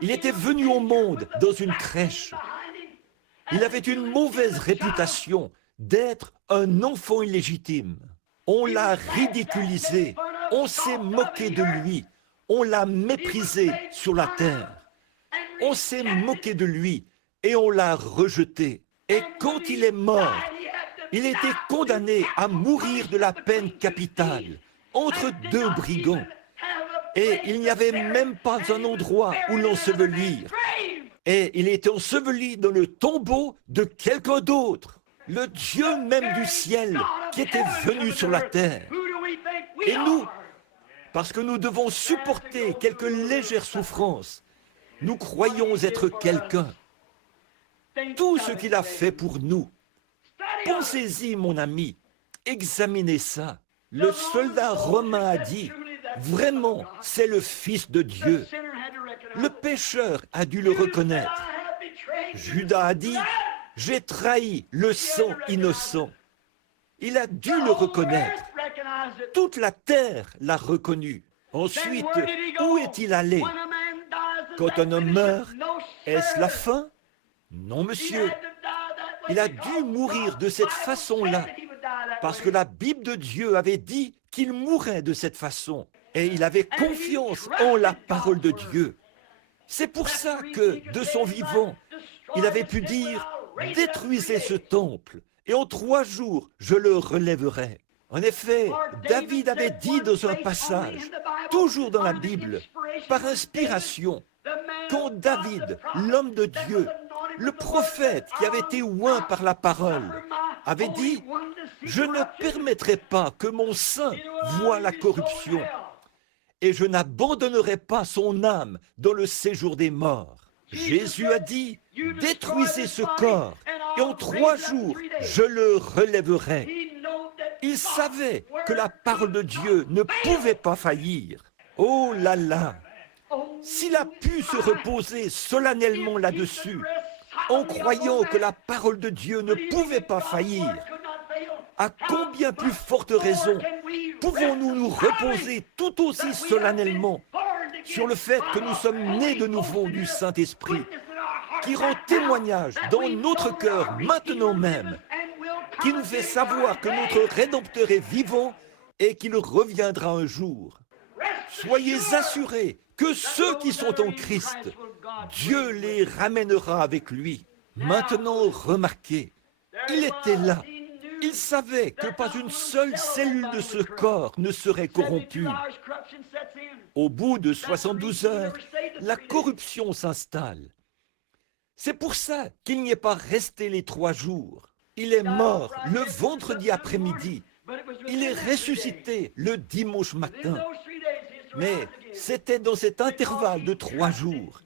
Il était venu au monde dans une crèche. Il avait une mauvaise réputation d'être un enfant illégitime. On l'a ridiculisé, on s'est moqué de lui, on l'a méprisé sur la terre. On s'est moqué de lui et on l'a rejeté. Et quand il est mort, il était condamné à mourir de la peine capitale entre deux brigands. Et il n'y avait même pas un endroit où l'ensevelir. Et il était enseveli dans le tombeau de quelqu'un d'autre, le Dieu même du ciel qui était venu sur la terre. Et nous, parce que nous devons supporter quelques légères souffrances, nous croyons être quelqu'un. Tout ce qu'il a fait pour nous. Pensez-y, mon ami, examinez ça. Le soldat romain a dit, vraiment, c'est le Fils de Dieu. Le pécheur a dû le reconnaître. Judas a dit, j'ai trahi le sang innocent. Il a dû le reconnaître. Toute la terre l'a reconnu. Ensuite, où est-il allé? Quand un homme meurt, est-ce la fin? Non, monsieur. Il a dû mourir de cette façon-là, parce que la Bible de Dieu avait dit qu'il mourrait de cette façon. Et il avait confiance en la parole de Dieu. C'est pour ça que, de son vivant, il avait pu dire, détruisez ce temple, et en 3 jours, je le relèverai. En effet, David avait dit dans un passage, toujours dans la Bible, par inspiration, quand David, l'homme de Dieu, le prophète qui avait été oint par la parole, avait dit, je ne permettrai pas que mon saint voie la corruption, et je n'abandonnerai pas son âme dans le séjour des morts. Jésus a dit, détruisez ce corps, et en 3 jours, je le relèverai. Il savait que la parole de Dieu ne pouvait pas faillir. Oh là là! S'il a pu se reposer solennellement là-dessus, en croyant que la parole de Dieu ne pouvait pas faillir, à combien plus forte raison pouvons-nous nous reposer tout aussi solennellement sur le fait que nous sommes nés de nouveau du Saint-Esprit, qui rend témoignage dans notre cœur maintenant même, qui nous fait savoir que notre Rédempteur est vivant et qu'il reviendra un jour. Soyez assurés que ceux qui sont en Christ, Dieu les ramènera avec lui. Maintenant, remarquez, il était là. Il savait que pas une seule cellule de ce corps ne serait corrompue. Au bout de 72 heures, la corruption s'installe. C'est pour ça qu'il n'y est pas resté les 3 jours. Il est mort le vendredi après-midi. Il est ressuscité le dimanche matin. Mais c'était dans cet intervalle de 3 jours.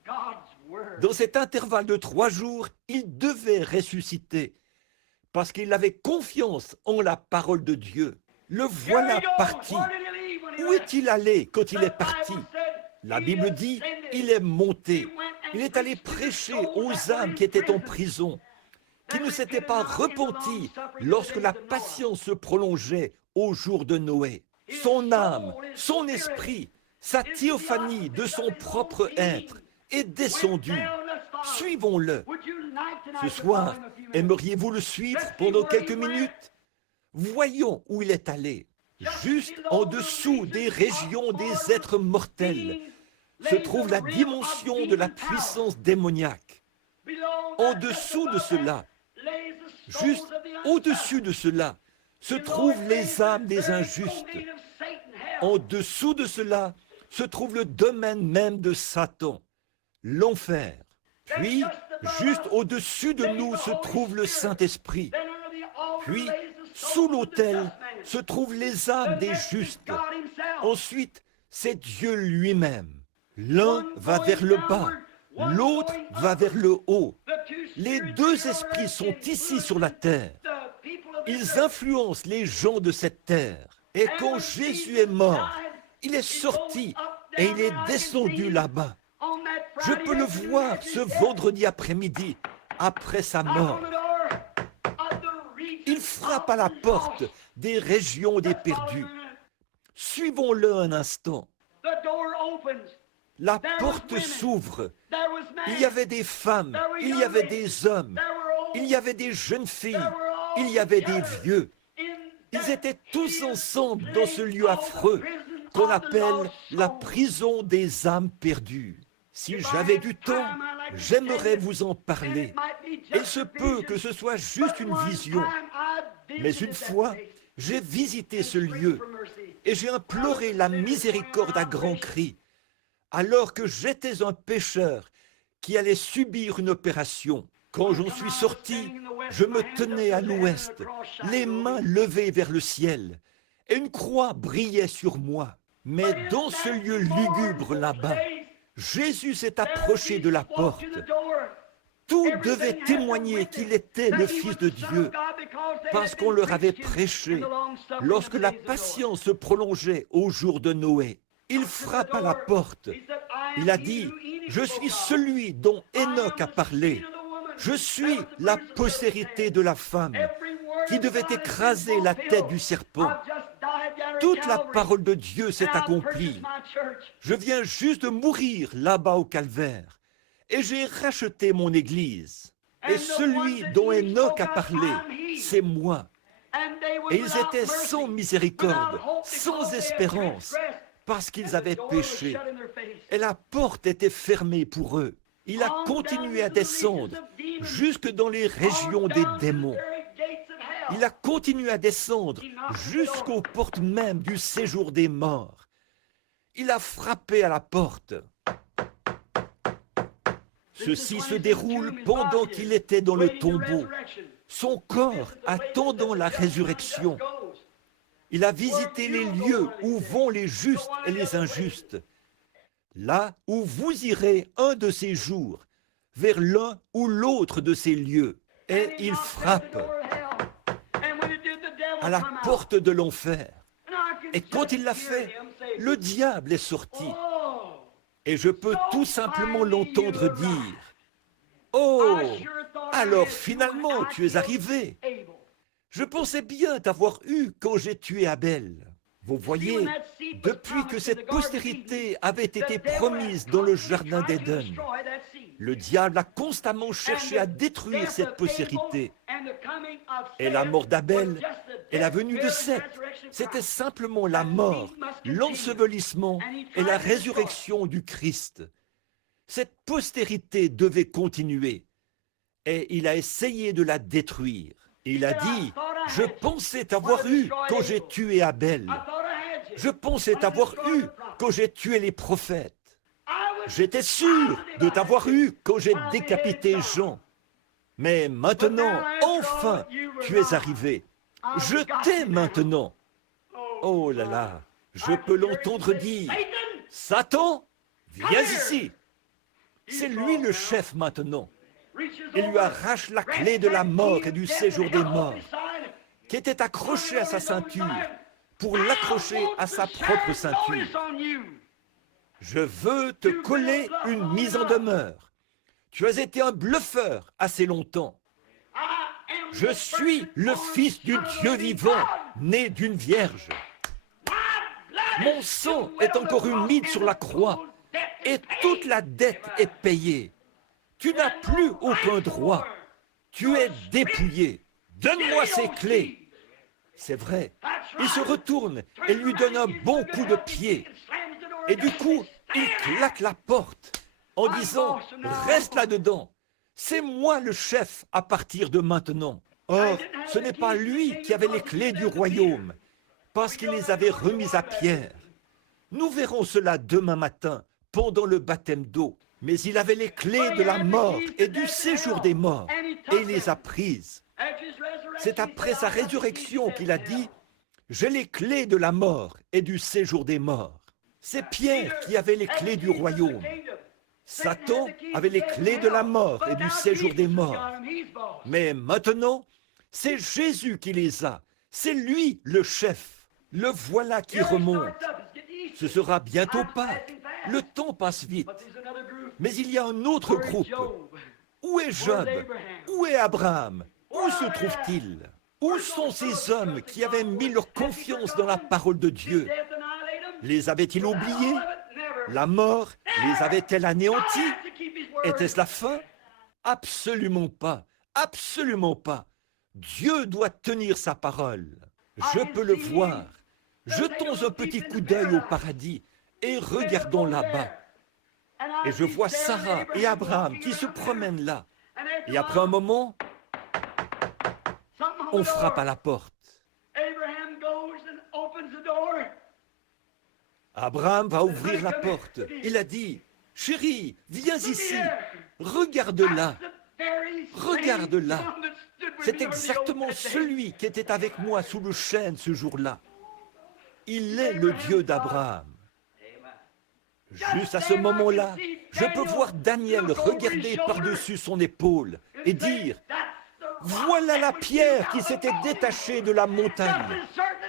Dans cet intervalle de 3 jours, il devait ressusciter. Parce qu'il avait confiance en la parole de Dieu. Le voilà parti. Où est-il allé quand il est parti? La Bible dit, il est monté. Il est allé prêcher aux âmes qui étaient en prison, qui ne s'étaient pas repenties lorsque la patience se prolongeait au jour de Noé. Son âme, son esprit, sa théophanie de son propre être est descendue. Suivons-le. Ce soir, aimeriez-vous le suivre pendant quelques minutes? Voyons où il est allé. Juste en dessous des régions des êtres mortels se trouve la dimension de la puissance démoniaque. En dessous de cela, juste au-dessus de cela, se trouvent les âmes des injustes. En dessous de cela se trouve le domaine même de Satan, l'enfer. Puis, juste au-dessus de nous se trouve le Saint-Esprit. Puis, sous l'autel se trouvent les âmes des justes. Ensuite, c'est Dieu lui-même. L'un va vers le bas, l'autre va vers le haut. Les 2 esprits sont ici sur la terre. Ils influencent les gens de cette terre. Et quand Jésus est mort, il est sorti et il est descendu là-bas. Je peux le voir ce vendredi après-midi, après sa mort. Il frappe à la porte des régions des perdus. Suivons-le un instant. La porte s'ouvre. Il y avait des femmes, il y avait des hommes, il y avait des jeunes filles, il y avait des vieux. Ils étaient tous ensemble dans ce lieu affreux qu'on appelle la prison des âmes perdues. Si j'avais du temps, j'aimerais vous en parler. Il se peut que ce soit juste une vision. Mais une fois, j'ai visité ce lieu et j'ai imploré la miséricorde à grands cris, alors que j'étais un pécheur qui allait subir une opération. Quand j'en suis sorti, je me tenais à l'ouest, les mains levées vers le ciel, et une croix brillait sur moi. Mais dans ce lieu lugubre là-bas, Jésus s'est approché de la porte. Tout devait témoigner qu'il était le Fils de Dieu, parce qu'on leur avait prêché lorsque la patience se prolongeait au jour de Noé. Il frappe à la porte. Il a dit, « Je suis celui dont Enoch a parlé. Je suis la postérité de la femme qui devait écraser la tête du serpent. Toute la parole de Dieu s'est accomplie. Je viens juste de mourir là-bas au calvaire et j'ai racheté mon église. Et celui dont Enoch a parlé, c'est moi. » Et ils étaient sans miséricorde, sans espérance, parce qu'ils avaient péché. Et la porte était fermée pour eux. Il a continué à descendre jusque dans les régions des démons. Il a continué à descendre jusqu'aux portes même du séjour des morts. Il a frappé à la porte. Ceci se déroule pendant qu'il était dans le tombeau, son corps attendant la résurrection. Il a visité les lieux où vont les justes et les injustes. Là où vous irez un de ces jours, vers l'un ou l'autre de ces lieux, et il frappe à la porte de l'enfer. Et quand il l'a fait, le diable est sorti. Et je peux tout simplement l'entendre dire, « Oh, alors finalement tu es arrivé. Je pensais bien t'avoir eu quand j'ai tué Abel. » Vous voyez, depuis que cette postérité avait été promise dans le jardin d'Éden, le diable a constamment cherché à détruire cette postérité. Et la mort d'Abel et la venue de Seth, c'était simplement la mort, l'ensevelissement et la résurrection du Christ. Cette postérité devait continuer et il a essayé de la détruire. Il a dit, je pensais t'avoir eu quand j'ai tué Abel. Je pensais t'avoir eu quand j'ai tué les prophètes. J'étais sûr de t'avoir eu quand j'ai décapité Jean. Mais maintenant, enfin, tu es arrivé. Je t'ai maintenant. Oh là là, je peux l'entendre dire, Satan, viens ici. C'est lui le chef maintenant. Il lui arrache la clé de la mort et du séjour des morts, qui était accrochée à sa ceinture, pour l'accrocher à sa propre ceinture. Je veux te coller une mise en demeure. Tu as été un bluffeur assez longtemps. Je suis le fils du Dieu vivant, né d'une vierge. Mon sang est encore humide sur la croix et toute la dette est payée. Tu n'as plus aucun droit. Tu es dépouillé. Donne-moi ces clés. C'est vrai. Il se retourne et lui donne un bon coup de pied. Et du coup, il claque la porte en disant « Reste là-dedans. C'est moi le chef à partir de maintenant. » Or, ce n'est pas lui qui avait les clés du royaume, parce qu'il les avait remises à Pierre. Nous verrons cela demain matin, pendant le baptême d'eau. Mais il avait les clés de la mort et du séjour des morts, et il les a prises. C'est après sa résurrection qu'il a dit « J'ai les clés de la mort et du séjour des morts. » C'est Pierre qui avait les clés du royaume. Satan avait les clés de la mort et du séjour des morts. Mais maintenant, c'est Jésus qui les a. C'est lui le chef. Le voilà qui remonte. Ce sera bientôt Pâques. Le temps passe vite. Mais il y a un autre groupe. Où est Job? Où est Abraham? Où se trouve-t-il? Où sont ces hommes qui avaient mis leur confiance dans la parole de Dieu? Les avait-il oubliés? La mort les avait-elle anéantis? Était-ce la fin? Absolument pas. Absolument pas. Dieu doit tenir sa parole. Je peux le voir. Jetons un petit coup d'œil au paradis et regardons là-bas. Et je vois Sarah et Abraham qui se promènent là. Et après un moment, on frappe à la porte. Abraham va ouvrir la porte. Il a dit, « Chérie, viens ici. Regarde-la. Regarde-la. » C'est exactement celui qui était avec moi sous le chêne ce jour-là. Il est le Dieu d'Abraham. Juste à ce moment-là, je peux voir Daniel regarder par-dessus son épaule et dire « Voilà la pierre qui s'était détachée de la montagne,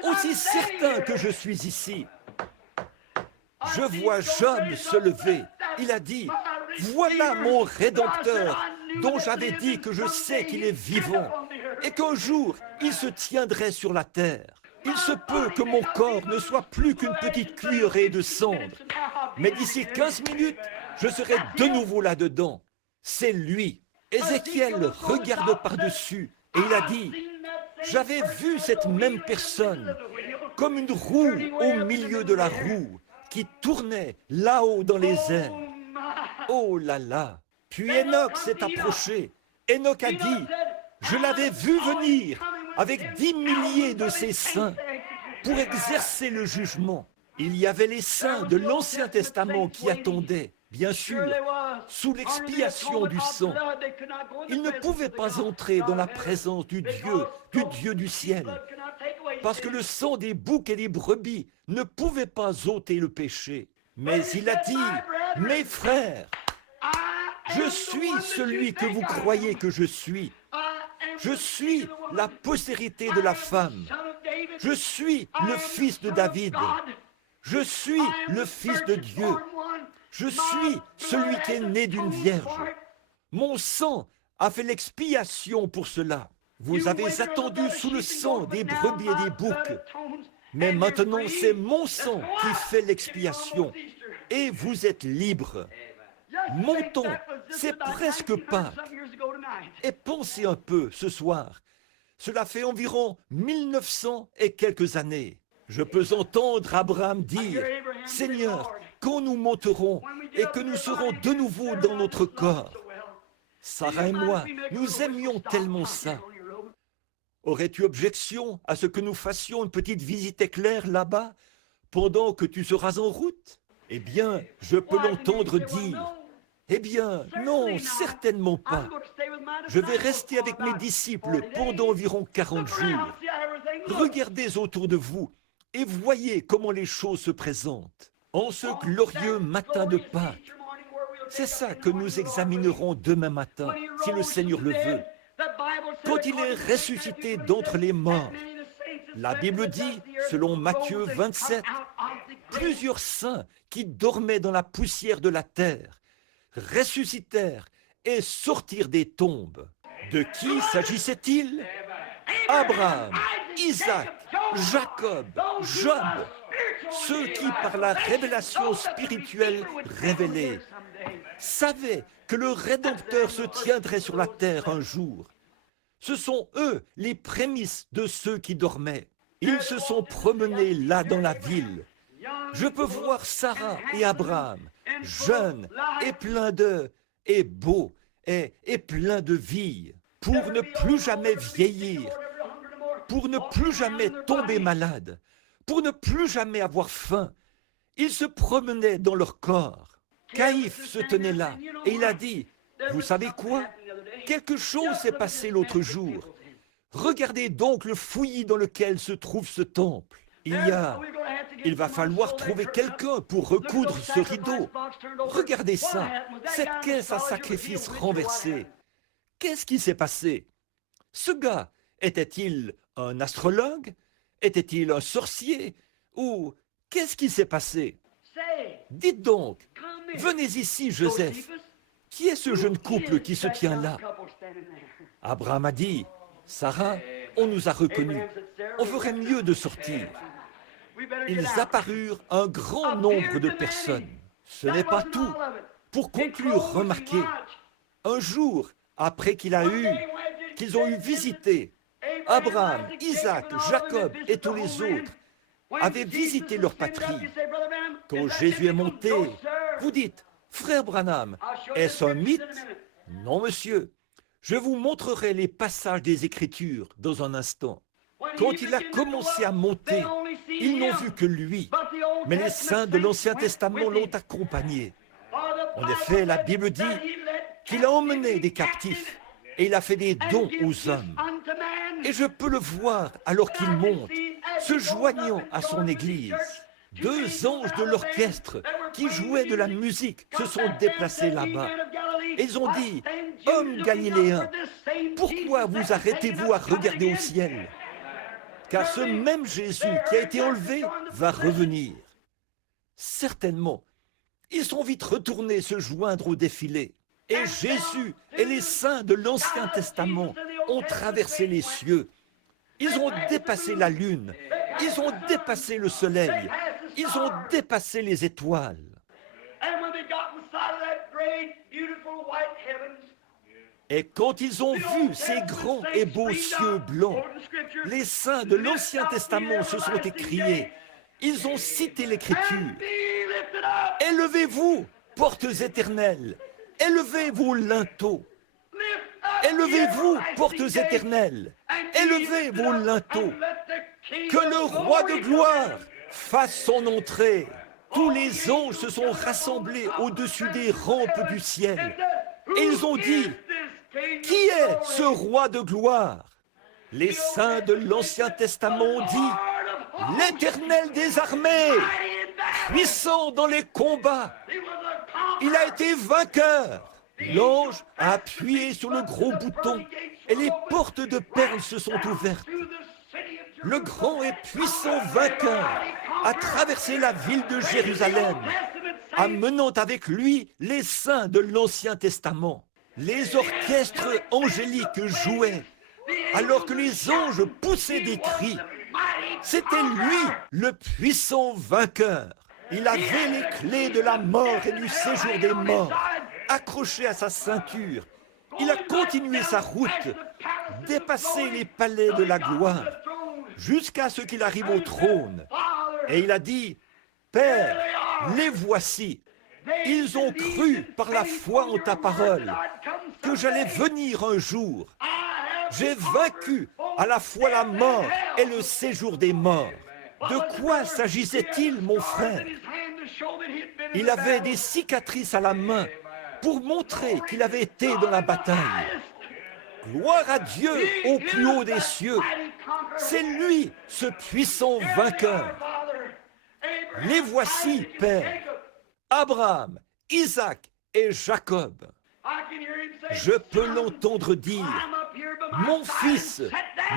aussi certain que je suis ici. » Je vois Job se lever. Il a dit « Voilà mon Rédempteur, dont j'avais dit que je sais qu'il est vivant, et qu'un jour il se tiendrait sur la terre. Il se peut que mon corps ne soit plus qu'une petite cuillerée de cendre, mais d'ici 15 minutes, je serai de nouveau là-dedans. C'est lui. » Ézéchiel regarde par-dessus et il a dit « J'avais vu cette même personne comme une roue au milieu de la roue qui tournait là-haut dans les airs. » Oh là là! Puis Enoch s'est approché. Enoch a dit « Je l'avais vu venir avec 10 milliers de ses saints pour exercer le jugement. » Il y avait les saints de l'Ancien Testament qui attendaient, bien sûr, sous l'expiation du sang. Ils ne pouvaient pas entrer dans la présence du Dieu du ciel, parce que le sang des boucs et des brebis ne pouvait pas ôter le péché. Mais il a dit, « Mes frères, je suis celui que vous croyez que je suis. Je suis la postérité de la femme. Je suis le fils de David. Je suis le fils de Dieu. Je suis celui qui est né d'une vierge. Mon sang a fait l'expiation pour cela. Vous avez attendu sous le sang des brebis et des boucs. Mais maintenant, c'est mon sang qui fait l'expiation. Et vous êtes libres. Montons, c'est presque Pâques. Et pensez un peu ce soir. Cela fait environ 1900 et quelques années. Je peux entendre Abraham dire, « Seigneur, quand nous monterons et que nous serons de nouveau dans notre corps. » Sarah et moi, nous aimions tellement ça. Aurais-tu objection à ce que nous fassions une petite visite éclair là-bas pendant que tu seras en route? Eh bien, je peux l'entendre dire, « Eh bien, non, certainement pas. Je vais rester avec mes disciples pendant environ 40 jours. Regardez autour de vous et voyez comment les choses se présentent. En ce glorieux matin de Pâques, c'est ça que nous examinerons demain matin, si le Seigneur le veut. Quand il est ressuscité d'entre les morts, la Bible dit, selon Matthieu 27, plusieurs saints qui dormaient dans la poussière de la terre ressuscitèrent et sortirent des tombes. De qui s'agissait-il? Abraham, Isaac, Jacob, Job, ceux qui, par la révélation spirituelle révélée, savaient que le Rédempteur se tiendrait sur la terre un jour. Ce sont eux les prémices de ceux qui dormaient. Ils se sont promenés là dans la ville. Je peux voir Sarah et Abraham, jeunes et pleins et beaux et pleins de vie, pour ne plus jamais vieillir, pour ne plus jamais tomber malade, pour ne plus jamais avoir faim. Ils se promenaient dans leur corps. Caïphe se tenait là et il a dit, « Vous savez quoi? Quelque chose s'est passé l'autre jour. Regardez donc le fouillis dans lequel se trouve ce temple. Il va falloir trouver quelqu'un pour recoudre ce rideau. Regardez ça, cette caisse à sacrifice renversée. Qu'est-ce qui s'est passé? Ce gars, était-il un astrologue? Était-il un sorcier? Ou qu'est-ce qui s'est passé? Dites donc, venez ici, Joseph. Qui est ce jeune couple qui se tient là? Abraham a dit, Sarah, on nous a reconnus. On ferait mieux de sortir. Ils apparurent un grand nombre de personnes. Ce n'est pas tout. Pour conclure, remarquez, un jour après qu'ils ont eu visité, Abraham, Isaac, Jacob et tous les autres avaient visité leur patrie. Quand Jésus est monté, vous dites, Frère Branham, est-ce un mythe? Non, monsieur. Je vous montrerai les passages des Écritures dans un instant. Quand il a commencé à monter, ils n'ont vu que lui, mais les saints de l'Ancien Testament l'ont accompagné. En effet, la Bible dit qu'il a emmené des captifs et il a fait des dons aux hommes. Et je peux le voir alors qu'il monte, se joignant à son église. Deux anges de l'orchestre qui jouaient de la musique se sont déplacés là-bas. Ils ont dit, « Homme galiléen, pourquoi vous arrêtez-vous à regarder au ciel? Car ce même Jésus qui a été enlevé va revenir. » Certainement, ils sont vite retournés se joindre au défilé. Et Jésus et les saints de l'Ancien Testament ont traversé les cieux. Ils ont dépassé la lune. Ils ont dépassé le soleil. Ils ont dépassé les étoiles. Et quand ils ont vu ces grands et beaux cieux blancs, les saints de l'Ancien Testament se sont écriés. Ils ont cité l'Écriture. « Élevez-vous, portes éternelles, élevez vos linteaux. Élevez-vous, portes éternelles, élevez vos linteaux. Que le roi de gloire fasse son entrée. » Tous les anges se sont rassemblés au-dessus des rampes du ciel. Et ils ont dit, « Qui est ce roi de gloire ?» Les saints de l'Ancien Testament ont dit, « L'Éternel des armées, puissant dans les combats. Il a été vainqueur. » L'ange a appuyé sur le gros bouton et les portes de perles se sont ouvertes. Le grand et puissant vainqueur a traversé la ville de Jérusalem, amenant avec lui les saints de l'Ancien Testament. Les orchestres angéliques jouaient, alors que les anges poussaient des cris. C'était lui, le puissant vainqueur. Il avait les clés de la mort et du séjour des morts, accrochées à sa ceinture. Il a continué sa route, dépassé les palais de la gloire, jusqu'à ce qu'il arrive au trône. Et il a dit, « Père, les voici. Ils ont cru par la foi en ta parole que j'allais venir un jour. J'ai vaincu à la fois la mort et le séjour des morts. » De quoi s'agissait-il, mon frère? Il avait des cicatrices à la main pour montrer qu'il avait été dans la bataille. Gloire à Dieu au plus haut des cieux. C'est lui, ce puissant vainqueur. Les voici, Père, Abraham, Isaac et Jacob. Je peux l'entendre dire, « Mon fils,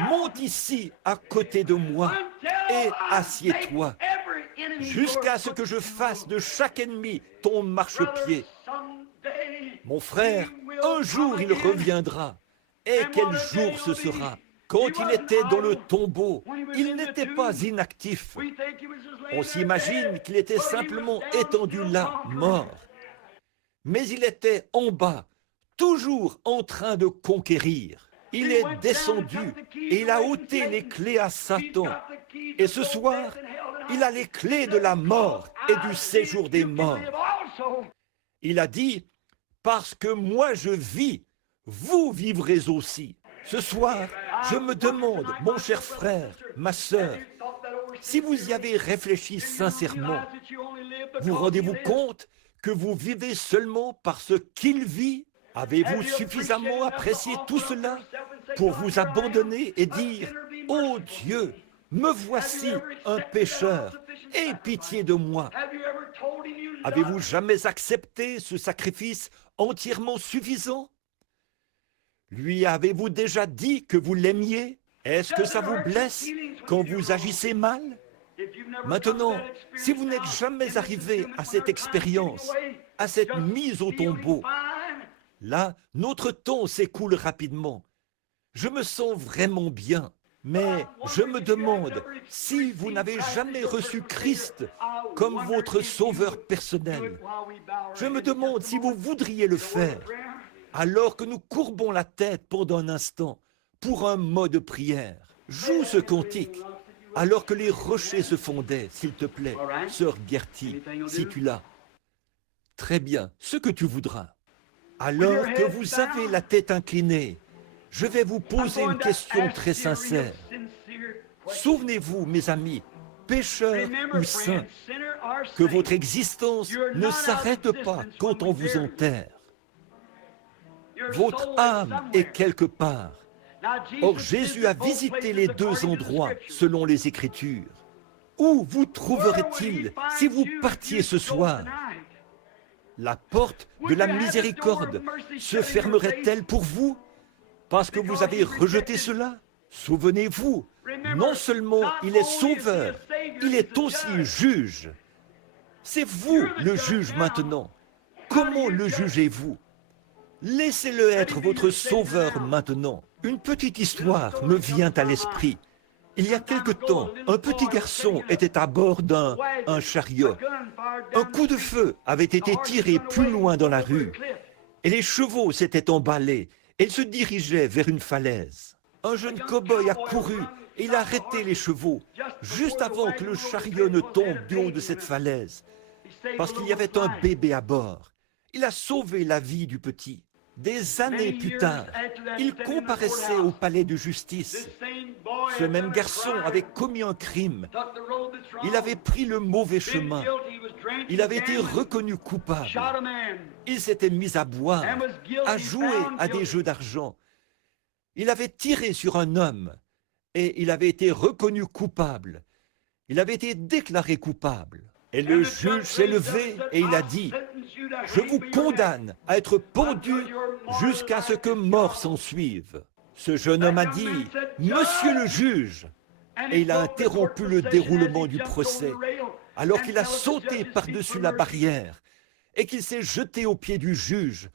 monte ici à côté de moi et assieds-toi, jusqu'à ce que je fasse de chaque ennemi ton marchepied. » Mon frère, un jour il reviendra. Et quel jour ce sera? Quand il était dans le tombeau, il n'était pas inactif. On s'imagine qu'il était simplement étendu là, mort. Mais il était en bas, toujours en train de conquérir. Il est descendu et il a ôté les clés à Satan. Et ce soir, il a les clés de la mort et du séjour des morts. Il a dit, « Parce que moi je vis, vous vivrez aussi. » Ce soir, je me demande, mon cher frère, ma sœur, si vous y avez réfléchi sincèrement, vous rendez-vous compte que vous vivez seulement parce qu'il vit? Avez-vous suffisamment apprécié tout cela pour vous abandonner et dire, « Oh Dieu, me voici un pécheur, aie pitié de moi. » Avez-vous jamais accepté ce sacrifice entièrement suffisant? Lui avez-vous déjà dit que vous l'aimiez? Est-ce que ça vous blesse quand vous agissez mal? Maintenant, si vous n'êtes jamais arrivé à cette expérience, à cette mise au tombeau, là, notre temps s'écoule rapidement. Je me sens vraiment bien, mais je me demande si vous n'avez jamais reçu Christ comme votre sauveur personnel. Je me demande si vous voudriez le faire, alors que nous courbons la tête pendant un instant pour un mot de prière. Joue ce cantique, alors que les rochers se fondaient, s'il te plaît, sœur Gertie, si tu l'as. Très bien, ce que tu voudras. Alors que vous avez la tête inclinée, je vais vous poser une question très sincère. Souvenez-vous, mes amis, pécheurs ou saints, que votre existence ne s'arrête pas quand on vous enterre. Votre âme est quelque part. Or, Jésus a visité les deux endroits selon les Écritures. Où vous trouverait-il si vous partiez ce soir? La porte de la miséricorde se fermerait-elle pour vous parce que vous avez rejeté cela? Souvenez-vous, non seulement il est sauveur, il est aussi juge. C'est vous le juge maintenant. Comment le jugez-vous? Laissez-le être votre sauveur maintenant. Une petite histoire me vient à l'esprit. Il y a quelque temps, un petit garçon était à bord d'un chariot. Un coup de feu avait été tiré plus loin dans la rue et les chevaux s'étaient emballés et ils se dirigeaient vers une falaise. Un jeune cow-boy a couru et il a arrêté les chevaux juste avant que le chariot ne tombe du haut de cette falaise parce qu'il y avait un bébé à bord. Il a sauvé la vie du petit. Des années plus tard, il comparaissait au palais de justice. Ce même garçon avait commis un crime. Il avait pris le mauvais chemin. Il avait été reconnu coupable. Il s'était mis à boire, à jouer à des jeux d'argent. Il avait tiré sur un homme et il avait été reconnu coupable. Il avait été déclaré coupable. Et le juge s'est levé et il a dit, « Je vous condamne à être pendu jusqu'à ce que mort s'en suive. » Ce jeune homme a dit, « Monsieur le juge !» Et il a interrompu le déroulement du procès, alors qu'il a sauté par-dessus la barrière et qu'il s'est jeté aux pieds du juge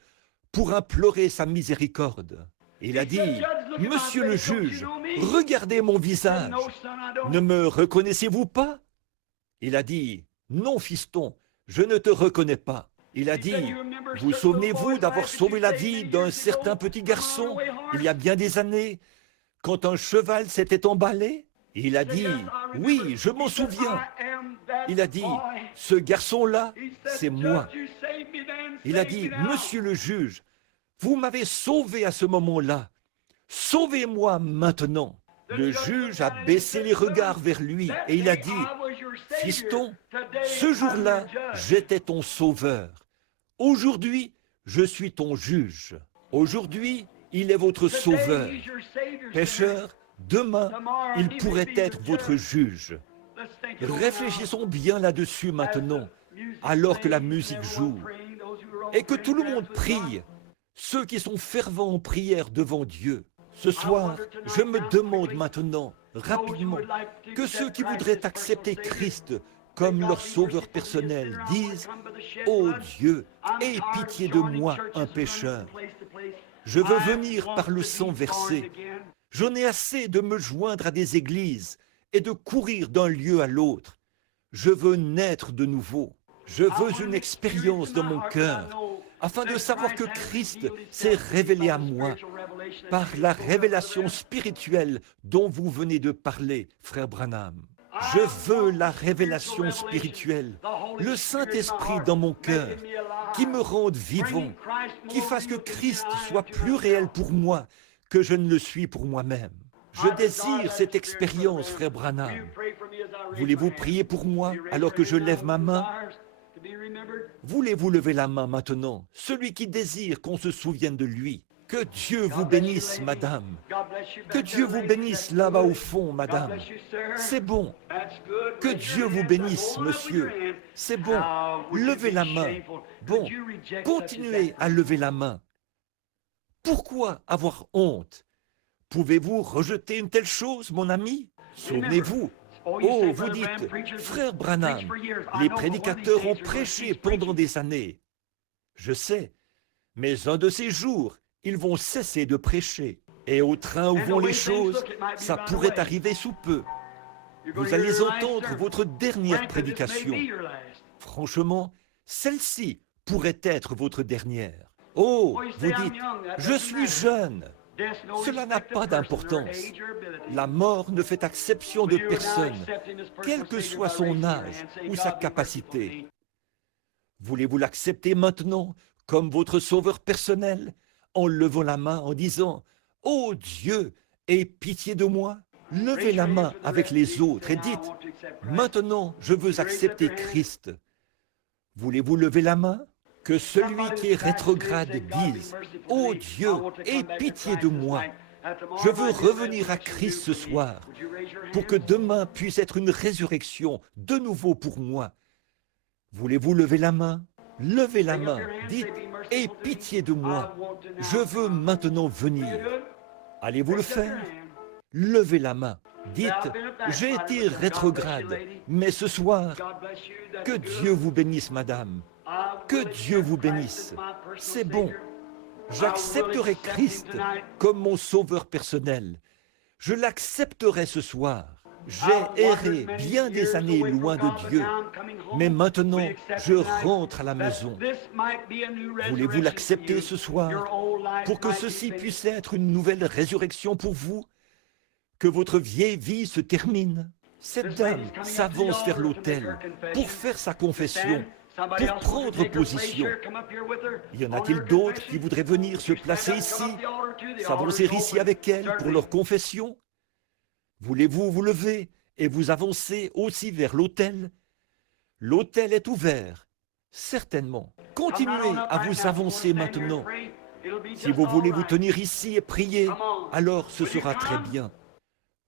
pour implorer sa miséricorde. Il a dit, Monsieur le juge, regardez mon visage. Ne me reconnaissez-vous pas? Il a dit, non, fiston, je ne te reconnais pas. Il a dit, vous souvenez-vous d'avoir sauvé la vie d'un certain petit garçon il y a bien des années, quand un cheval s'était emballé? Il a dit, oui, je m'en souviens. Il a dit, ce garçon-là, c'est moi. Il a dit, monsieur le juge, vous m'avez sauvé à ce moment-là. Sauvez-moi maintenant. Le juge a baissé les regards vers lui et il a dit, fiston, ce jour-là, j'étais ton sauveur. Aujourd'hui, je suis ton juge. Aujourd'hui, il est votre sauveur. Pécheur, demain, il pourrait être votre juge. Réfléchissons bien là-dessus maintenant, alors que la musique joue, et que tout le monde prie, ceux qui sont fervents en prière devant Dieu. Ce soir, je me demande maintenant, rapidement, que ceux qui voudraient accepter Christ comme leur sauveur personnel disent « Ô Dieu, aie pitié de moi, un pécheur. Je veux venir par le sang versé. J'en ai assez de me joindre à des églises et de courir d'un lieu à l'autre. Je veux naître de nouveau. Je veux une expérience dans mon cœur, afin de savoir que Christ s'est révélé à moi par la révélation spirituelle dont vous venez de parler, frère Branham. Je veux la révélation spirituelle, le Saint-Esprit dans mon cœur, qui me rende vivant, qui fasse que Christ soit plus réel pour moi que je ne le suis pour moi-même. Je désire cette expérience, frère Branham. Voulez-vous prier pour moi alors que je lève ma main? Voulez-vous lever la main maintenant, celui qui désire qu'on se souvienne de lui? Que Dieu vous bénisse, madame. Que Dieu vous bénisse là-bas au fond, madame. C'est bon. Que Dieu vous bénisse, monsieur. C'est bon. Levez la main. Bon, continuez à lever la main. Pourquoi avoir honte? Pouvez-vous rejeter une telle chose, mon ami? Souvenez-vous. Oh, vous dites, frère Branham, les prédicateurs ont prêché pendant des années. Je sais, mais un de ces jours, ils vont cesser de prêcher. Et au train où vont les choses, ça pourrait arriver sous peu. Vous allez entendre votre dernière prédication. Franchement, celle-ci pourrait être votre dernière. Oh, vous dites, je suis jeune. Cela n'a pas d'importance. La mort ne fait exception de personne, quel que soit son âge ou sa capacité. Voulez-vous l'accepter maintenant comme votre sauveur personnel, en levant la main en disant « Ô Dieu, aie pitié de moi ». Levez la main avec les autres et dites « Maintenant, je veux accepter Christ ». Voulez-vous lever la main? Que celui qui est rétrograde dise « Ô Dieu, aie pitié de moi. Je veux revenir à Christ ce soir pour que demain puisse être une résurrection de nouveau pour moi. » Voulez-vous lever la main? Levez la main, dites « Aie pitié de moi. Je veux maintenant venir. » Allez-vous le faire? Levez la main. Dites « J'ai été rétrograde, mais ce soir, que Dieu vous bénisse, madame. Que Dieu vous bénisse. C'est bon. J'accepterai Christ comme mon sauveur personnel. Je l'accepterai ce soir. J'ai erré bien des années loin de Dieu, mais maintenant je rentre à la maison. Voulez-vous l'accepter ce soir pour que ceci puisse être une nouvelle résurrection pour vous? Que votre vieille vie se termine? Cette dame s'avance vers l'autel pour faire sa confession, pour prendre position. Y en a-t-il d'autres qui voudraient venir se placer ici, s'avancer ici avec elle pour leur confession? Voulez-vous vous lever et vous avancer aussi vers l'autel? L'autel est ouvert, certainement. Continuez à vous avancer maintenant. Si vous voulez vous tenir ici et prier, alors ce sera très bien.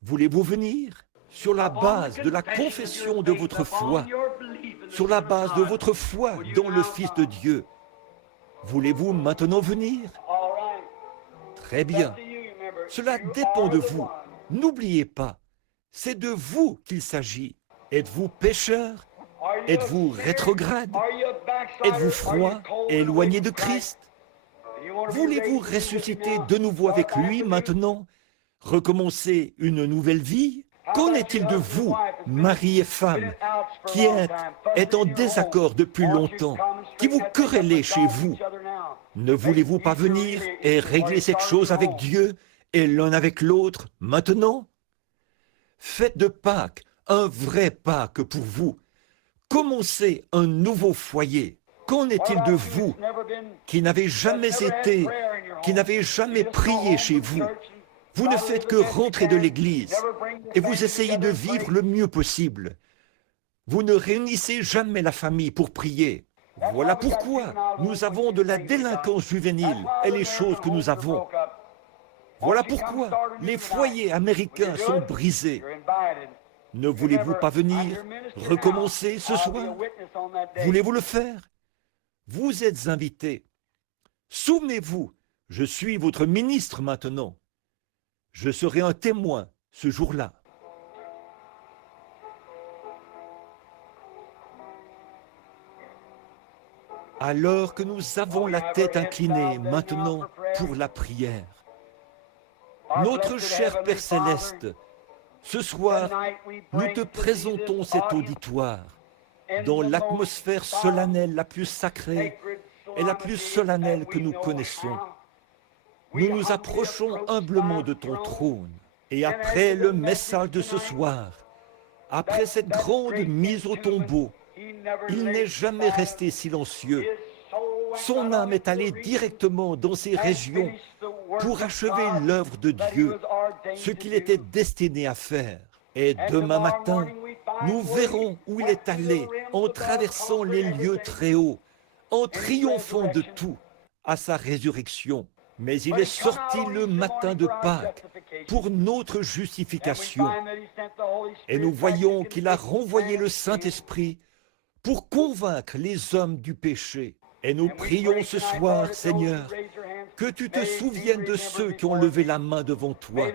Voulez-vous venir sur la base de la confession de votre foi, sur la base de votre foi dans le Fils de Dieu? Voulez-vous maintenant venir? Très bien. Cela dépend de vous. N'oubliez pas, c'est de vous qu'il s'agit. Êtes-vous pécheur? Êtes-vous rétrograde? Êtes-vous froid et éloigné de Christ? Voulez-vous ressusciter de nouveau avec lui maintenant recommencer une nouvelle vie? Qu'en est-il de vous, mari et femme, qui êtes en désaccord depuis longtemps, qui vous querellez chez vous? Ne voulez-vous pas venir et régler cette chose avec Dieu et l'un avec l'autre maintenant? Faites de Pâques un vrai Pâques pour vous. Commencez un nouveau foyer. Qu'en est-il de vous qui n'avez jamais prié chez vous? Vous ne faites que rentrer de l'église et vous essayez de vivre le mieux possible. Vous ne réunissez jamais la famille pour prier. Voilà pourquoi nous avons de la délinquance juvénile et les choses que nous avons. Voilà pourquoi les foyers américains sont brisés. Ne voulez-vous pas venir recommencer ce soir? Voulez-vous le faire? Vous êtes invités. Souvenez-vous, je suis votre ministre maintenant. Je serai un témoin ce jour-là. Alors que nous avons la tête inclinée maintenant pour la prière, notre cher Père Céleste, ce soir, nous te présentons cet auditoire dans l'atmosphère solennelle la plus sacrée et la plus solennelle que nous connaissons. Nous nous approchons humblement de ton trône. Et après le message de ce soir, après cette grande mise au tombeau, il n'est jamais resté silencieux. Son âme est allée directement dans ces régions pour achever l'œuvre de Dieu, ce qu'il était destiné à faire. Et demain matin, nous verrons où il est allé en traversant les lieux très hauts, en triomphant de tout à sa résurrection. Mais il est sorti le matin de Pâques pour notre justification. Et nous voyons qu'il a renvoyé le Saint-Esprit pour convaincre les hommes du péché. Et nous prions ce soir, Seigneur, que tu te souviennes de ceux qui ont levé la main devant toi.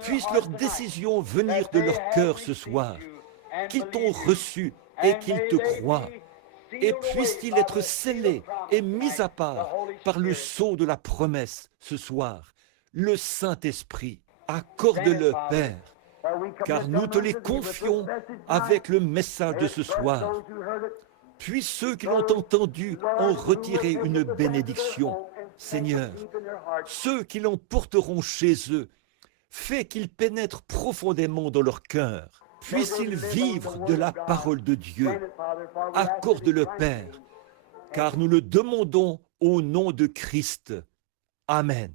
Puisse leur décision venir de leur cœur ce soir, qu'ils t'ont reçu et qu'ils te croient. Et puisse-t-il être scellé et mis à part par le sceau de la promesse ce soir, le Saint-Esprit. Accorde-le, Père, car nous te les confions avec le message de ce soir. Puis ceux qui l'ont entendu en retirer une bénédiction. Seigneur, ceux qui l'emporteront chez eux, fais qu'ils pénètrent profondément dans leur cœur. Puissent-ils vivre de la parole de Dieu. Accorde-le, Père, car nous le demandons au nom de Christ. Amen.